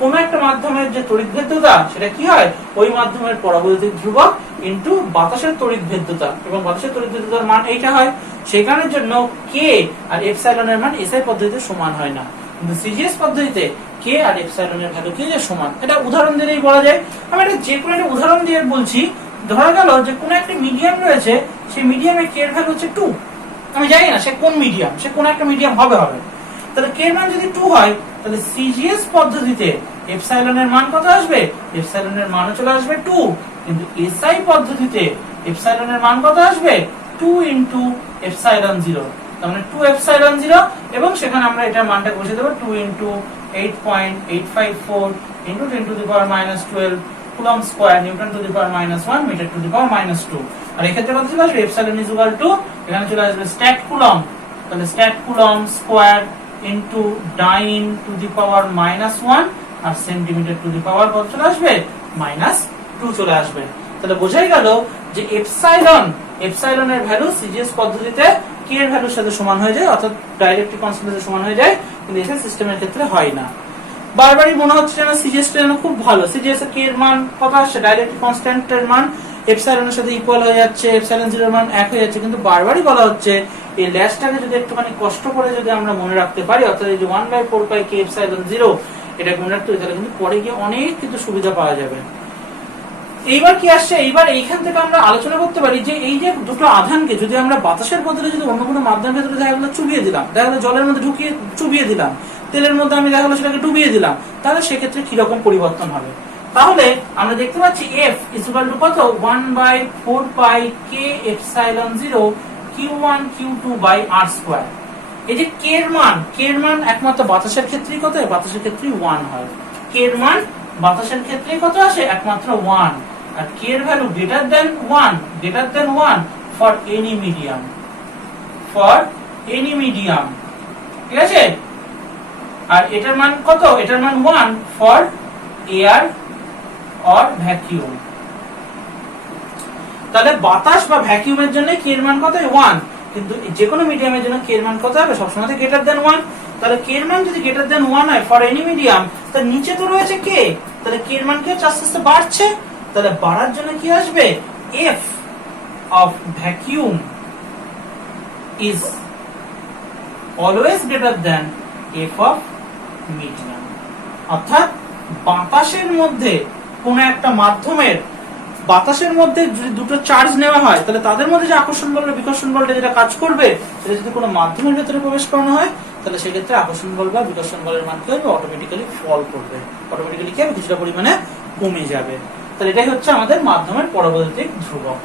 কোন একটা মাধ্যমের যে তড়িৎভেদ্যতা সেটা কি হয়, ওই মাধ্যমের পরাবৈদ্যুতিক ধ্রুবক ইনটু বাতাসের তড়িৎভেদ্যতা, এবং বাতাসের তড়িৎভেদ্যতার মান এইটা হয়। সেই কারণের জন্য কে আর এপসাইলনের মান এসআই পদ্ধতিতে সমান হয় না, কিন্তু সিজিএস পদ্ধতিতে কে আর এপসাইলনের ভ্যালু কি যে সমান। এটা উদাহরণ দিলেই বলা যায়। আমি এটা যে কোনো একটা উদাহরণ দিয়ে বলছি। ধরা গেল যে কোন একটা মিডিয়াম রয়েছে, সেই মিডিয়ামে কে এর ভ্যালু হচ্ছে 2। আমি জানি না সে কোন মিডিয়াম, সে কোন একটা মিডিয়াম হবে। তাহলে কে এর মান যদি 2 হয়, তাহলে সিজিএস পদ্ধতিতে এপসাইলনের মান কত আসবে, এপসাইলনের মানও চলে আসবে 2। কিন্তু এসআই পদ্ধতিতে এপসাইলনের মান কত আসবে, 2 ইনটু এপসাইলন 0, তার মানে 2 এপসাইলন 0, এবং সেখানে আমরা এটার মানটা বসিয়ে দেব 2 into 8.854 into 10 to the power -12 coulomb square newton to the power -1 metre to the power -2। আর এই ক্ষেত্রে কত চলে আসবে? এপসাইলন ইজ ইকুয়াল টু, এখানে চলে আসবে স্ট্যাট কুলম্ব, তাহলে stat coulomb square into dyne to the power -1 আর সেন্টিমিটার টু দি পাওয়ার কত চলে আসবে? -2 চলে আসবে। তাহলে বোঝাই গেল যে এপসাইলনের ভ্যালু সিজিএস পদ্ধতিতে কে এর ভ্যালুর সাথে সমান হয়ে যায়, অর্থাৎ ডাইলেকট্রিক কনস্ট্যান্টের সাথে সমান হয়ে যায়, কিন্তু এসএস সিস্টেমের ক্ষেত্রে হয় না। বারবারই মনে হচ্ছে যেন সিজিএস টা যেন খুব ভালো, সিজিএস এর কে এর মান কত আসছে? ডাইলেকট্রিক কনস্ট্যান্টের মান এপসাইলনের সাথে ইকুয়াল হয়ে যাচ্ছে, এপসাইলন 0 এর মান 1 হয়ে যাচ্ছে, কিন্তু বারবারই বলা হচ্ছে এই ল্যাশটাকে যদি একটুখানি কষ্ট করে যদি আমরা মনে রাখতে পারি, অর্থাৎ এই যে 1/4 পাই কে এপসাইলন 0 এটা মনে রাখতে হবে, তাহলে কিন্তু পরে গিয়ে অনেক কিছু সুবিধা পাওয়া যাবে। এইবার কি আসছে? এইবার এইখান থেকে আমরা আলোচনা করতে পারি যে এই যে দুটো আধানকে যদি আমরা বাতাসের বদলে যদি অন্য কোনো মাধ্যমের ভেতরে দেখা গেলো চুবিয়ে দিলাম, দেখা গেলো জলের মধ্যে ঢুকিয়ে চুবিয়ে দিলাম, তেলের মধ্যে আমি দেখা গেলো সেটাকে ডুবিয়ে দিলাম, তাহলে সেক্ষেত্রে কিরকম পরিবর্তন হবে? তাহলে আমরা দেখতে পাচ্ছি F ইজ ইকুয়াল টু কত? 1/4 pi K epsilon 0 Q1 Q2 by R square. এই যে কে এর মান একমাত্র বাতাসের ক্ষেত্রেই কত হয়? বাতাসের ক্ষেত্রেই 1 হয়। কে এর মান বাতাসের ক্ষেত্রেই কত আসে? একমাত্র 1। আর k এর value greater than 1 for any medium, ঠিক আছে? আর এটার মান কত? এটার মান 1 ফর এয়ার অর ভ্যাকুয়াম। তাহলে বাতাস বা ভ্যাকুয়ামের জন্য k এর মান কত? 1, কিন্তু যে কোনো মিডিয়ামের জন্য k এর মান কত হবে? সবসময় গ্রেটার দেন 1। তাহলে k এর মান যদি গ্রেটার দেন 1 হয় ফর এনি মিডিয়াম, তার নিচে তো রয়েছে k, তাহলে k এর মান কি হচ্ছে? আস্তে আস্তে বাড়ছে। তাহলে বাড়ার জন্য কি আসবে? F of vacuum is always greater than F of medium। অর্থাৎ বাতাসের মধ্যে কোন একটা মাধ্যমের, বাতাসের মধ্যে যদি দুটো চার্জ নেওয়া হয়, তাহলে তাদের মধ্যে যে আকর্ষণ বল বা বিকর্ষণ বলটা যেটা কাজ করবে, সেটা যদি কোনো মাধ্যমের ভেতরে প্রবেশ করানো হয়, তাহলে সেক্ষেত্রে আকর্ষণ বল বা বিকর্ষণ বলের মান কি হবে? অটোমেটিক্যালি ফল করবে, অটোমেটিক্যালি কি হবে? কিছুটা পরিমাণে কমে যাবে। তাহলে এটাই হচ্ছে আমাদের মাধ্যমের পরবৈদ্যুতিক ধ্রুবক।